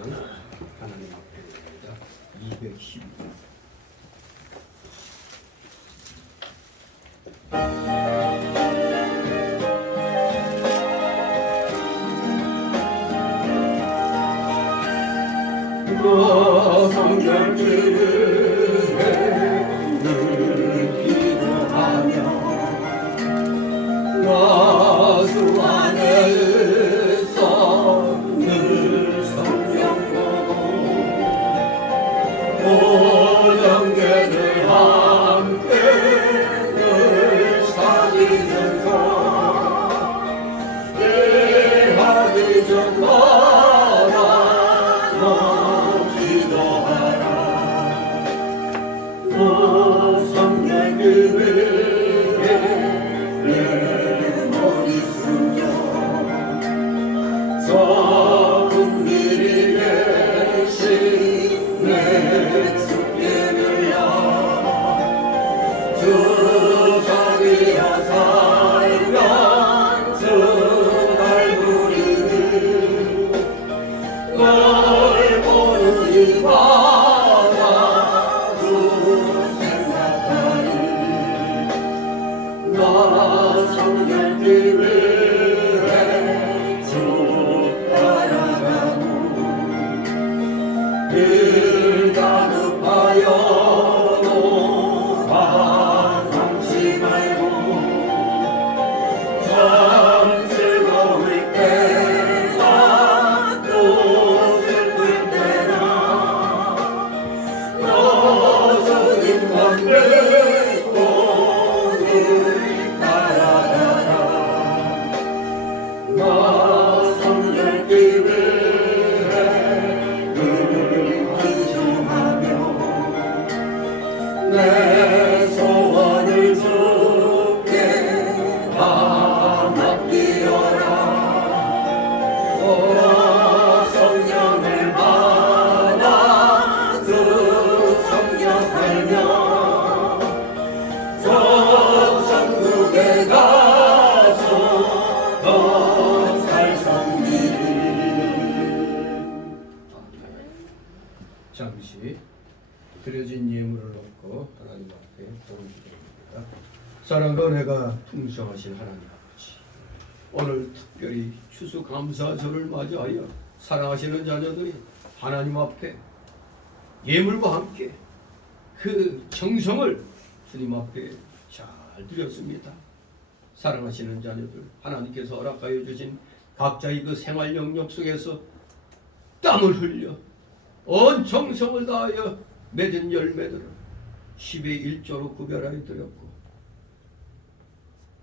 하나님 앞에 있습니다. 212장. 잠시 드려진 예물을 놓고 하나님 앞에 옮기겠습니다. 사랑과 은혜가 풍성하신 하나님 아버지, 오늘 특별히 추수감사절을 맞이하여 사랑하시는 자녀들이 하나님 앞에 예물과 함께 그 정성을 주님 앞에 잘 드렸습니다. 사랑하시는 자녀들, 하나님께서 허락하여 주신 각자의 그 생활 영역 속에서 땀을 흘려 온 정성을 다하여 맺은 열매들을 10의 1조로 구별하여 드렸고,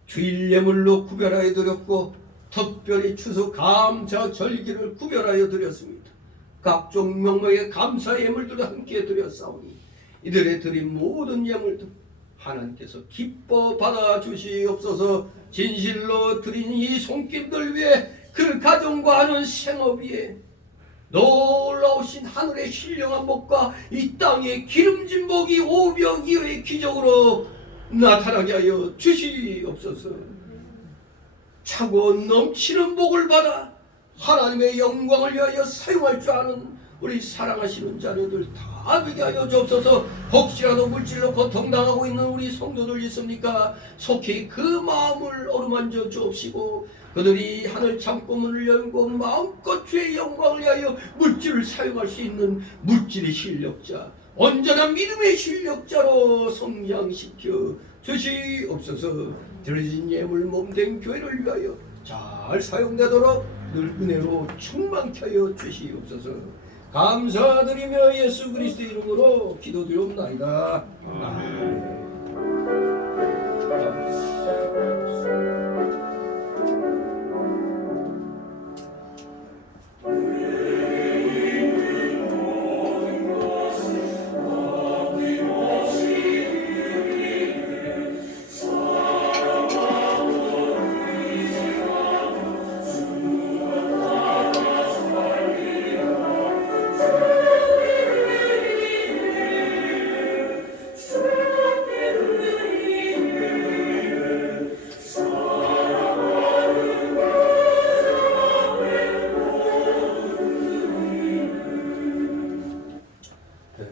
주일 예물로 구별하여 드렸고, 특별히 추수 감사 절기를 구별하여 드렸습니다. 각종 명목의 감사 예물들을 함께 드렸사오니 이들의 드린 모든 예물들 하나님께서 기뻐 받아 주시옵소서. 진실로 드린 이 손길들 위해 그 가정과 하는 생업 위에 놀라우신 하늘의 신령한 복과 이 땅의 기름진 복이 오병이어의 기적으로 나타나게 하여 주시옵소서. 차고 넘치는 복을 받아 하나님의 영광을 위하여 사용할 줄 아는 우리 사랑하시는 자녀들 다 되게 하여 주옵소서. 혹시라도 물질로 고통당하고 있는 우리 성도들 있습니까? 속히 그 마음을 어루만져 주옵시고 그들이 하늘 창고문을 열고 마음껏 주의 영광을 위하여 물질을 사용할 수 있는 물질의 실력자, 온전한 믿음의 실력자로 성장시켜 주시옵소서. 들어진 예물 몸된 교회를 위하여 잘 사용되도록 늘 은혜로 충만케 하여 주시옵소서. 감사드리며 예수 그리스도 이름으로 기도드리옵나이다. 아멘.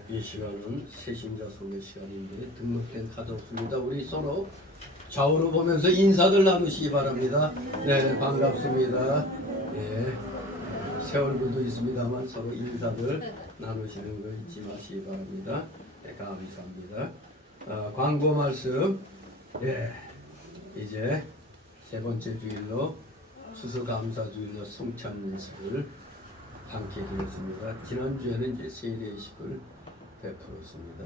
이 시간은 새신자 소개 시간인데 등록된 카드 없습니다. 우리 서로 좌우로 보면서 인사들 나누시기 바랍니다. 네, 반갑습니다. 네, 새 얼굴도 있습니다만 서로 인사들 나누시는 거 잊지 마시기 바랍니다. 네, 감사합니다. 광고 말씀. 네, 이제 세 번째 주일로 추수감사주일로 성찬 예식을 함께 드렸습니다. 지난주에는 이제 세례식을 베풀었습니다.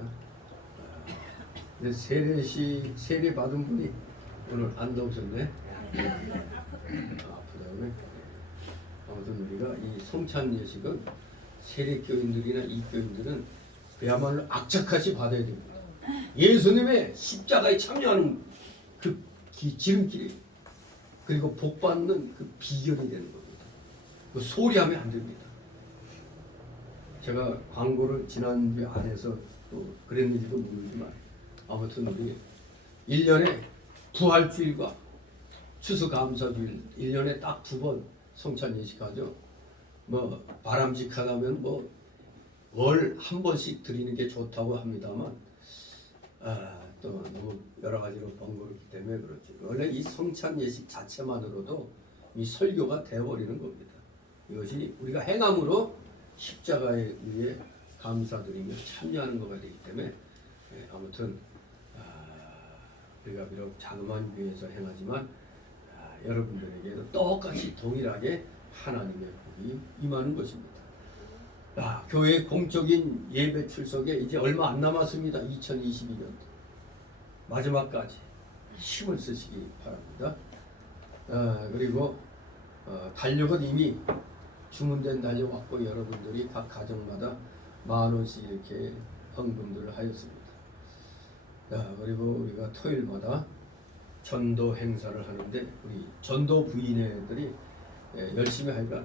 근데 세례 받은 분이 오늘 안 나오셨네. 아프다고요. 아무튼 우리가 이 성찬 예식은 세례교인들이나 이교인들은 그야말로 악착같이 받아야 됩니다. 예수님의 십자가에 참여하는 그 지름길이 그리고 복 받는 그 비결이 되는 겁니다. 그 소리하면 안 됩니다. 제가 광고를 지난주에 안 해서 또 그랬는지도 모르지만 아무튼 우리 1년에 부활주일과 추수감사주일 1년에 딱 2번 성찬 예식하죠. 뭐 바람직하다면 뭐 월 한 번씩 드리는 게 좋다고 합니다만 또 너무 여러 가지로 번거롭기 때문에 그렇죠. 원래 이 성찬 예식 자체만으로도 이 설교가 되어버리는 겁니다. 이것이 우리가 행함으로 십자가에 의해 감사드리며 참여하는 것가 되기 때문에 아무튼 우리가 비록 자그마한 교회에서 행하지만 여러분들에게도 똑같이 동일하게 하나님의 복이 임하는 것입니다. 교회 공적인 예배 출석에 이제 얼마 안 남았습니다. 2022년 마지막까지 힘을 쓰시기 바랍니다. 그리고 달력은 이미 주문된 달력 왔고 여러분들이 각 가정마다 10,000원씩 이렇게 헌금들을 하였습니다. 그리고 우리가 토요일마다 전도 행사를 하는데 우리 전도 부인회들이 열심히 하니까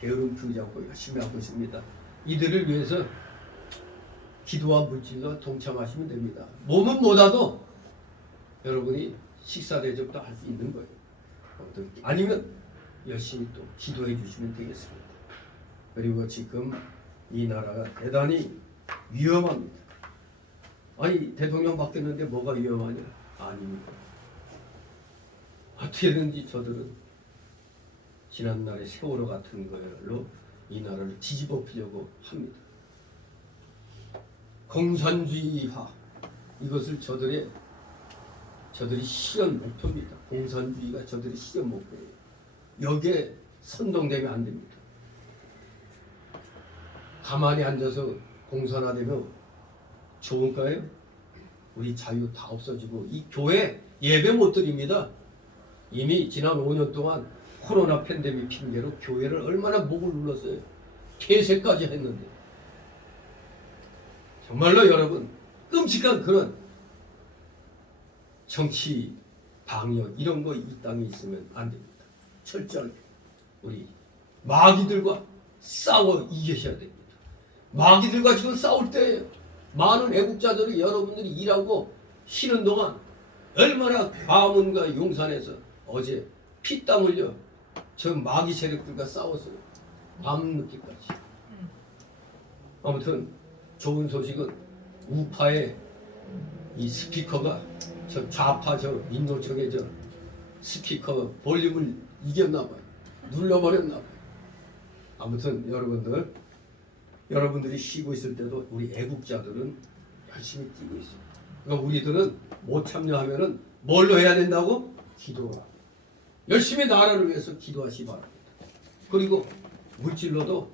게으름 피우지 않고 열심히 하고 있습니다. 이들을 위해서 기도와 물질로 동참하시면 됩니다. 몸은 못하도 여러분이 식사 대접도 할 수 있는 거예요. 아니면 열심히 또 기도해 주시면 되겠습니다. 그리고 지금 이 나라가 대단히 위험합니다. 아니 대통령 바뀌었는데 뭐가 위험하냐? 아닙니다. 어떻게든지 저들은 지난날의 세월호 같은 걸로 이 나라를 뒤집어 피려고 합니다. 공산주의화 이것을 저들이 실현 목표입니다. 공산주의가 저들이 실현 목표예요. 여기에 선동되면 안 됩니다. 가만히 앉아서 공산화되면 좋은가요? 우리 자유 다 없어지고 이 교회 예배 못 드립니다. 이미 지난 5년 동안 코로나 팬데믹 핑계로 교회를 얼마나 목을 눌렀어요. 폐쇄까지 했는데 정말로 여러분 끔찍한 그런 정치 방역 이런 거 이 땅에 있으면 안 됩니다. 철저하게 우리 마귀들과 싸워 이기셔야 됩니다. 마귀들과 지금 싸울 때 많은 애국자들이 여러분들이 일하고 쉬는 동안 얼마나 광운과 용산에서 어제 피땀 흘려 저 마귀 세력들과 싸웠어요. 밤늦게까지. 아무튼 좋은 소식은 우파의 이 스피커가 저 좌파 저 인도 쪽에 저 스피커 볼륨을 이겼나 봐요. 눌러버렸나 봐요. 아무튼 여러분들이 쉬고 있을 때도 우리 애국자들은 열심히 뛰고 있어요. 그러니까 우리들은 못 참여하면은 뭘로 해야 된다고? 기도가. 열심히 나라를 위해서 기도하시 바랍니다. 그리고 물질로도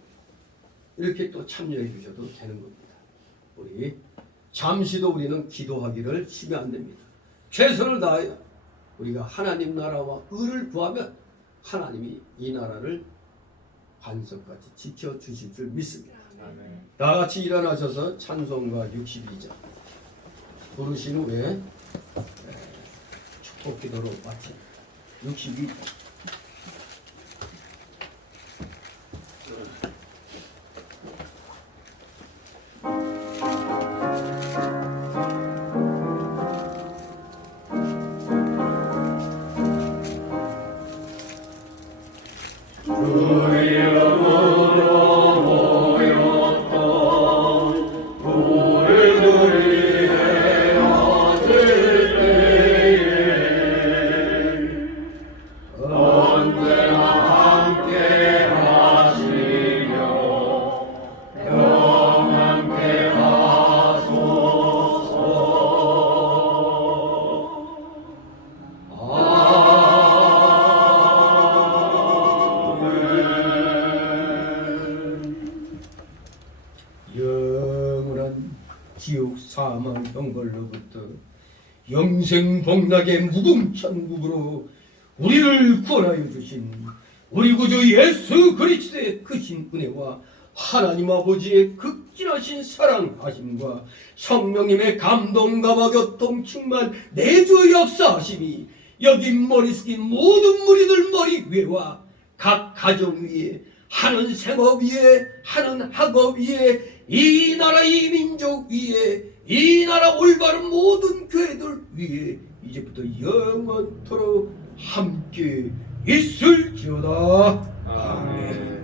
이렇게 또 참여해 주셔도 되는 겁니다. 우리 잠시도 우리는 기도하기를 쉬면 안 됩니다. 최선을 다하여 우리가 하나님 나라와 의를 구하면 하나님이 이 나라를 반석같이 지켜주실 줄 믿습니다. 다 같이 일어나셔서 찬송가 62장 부르신 후에 축복 기도로 마칩니다. 62장 영원한 지옥 사망 형벌로부터 영생복락의 무궁천국으로 우리를 구원하여 주신 우리 구주 예수 그리스도의 크신 은혜와 하나님 아버지의 극진하신 사랑하심과 성령님의 감동감화 교통 충만 내주 역사하심이 여기 머리 숙인 모든 무리들 머리 위에와 각 가정 위에 하는 생업 위에 하는 학업 위에 이 나라 이 민족 위에 이 나라 올바른 모든 교회들 위에 이제부터 영원토록 함께 있을지어다. 아멘.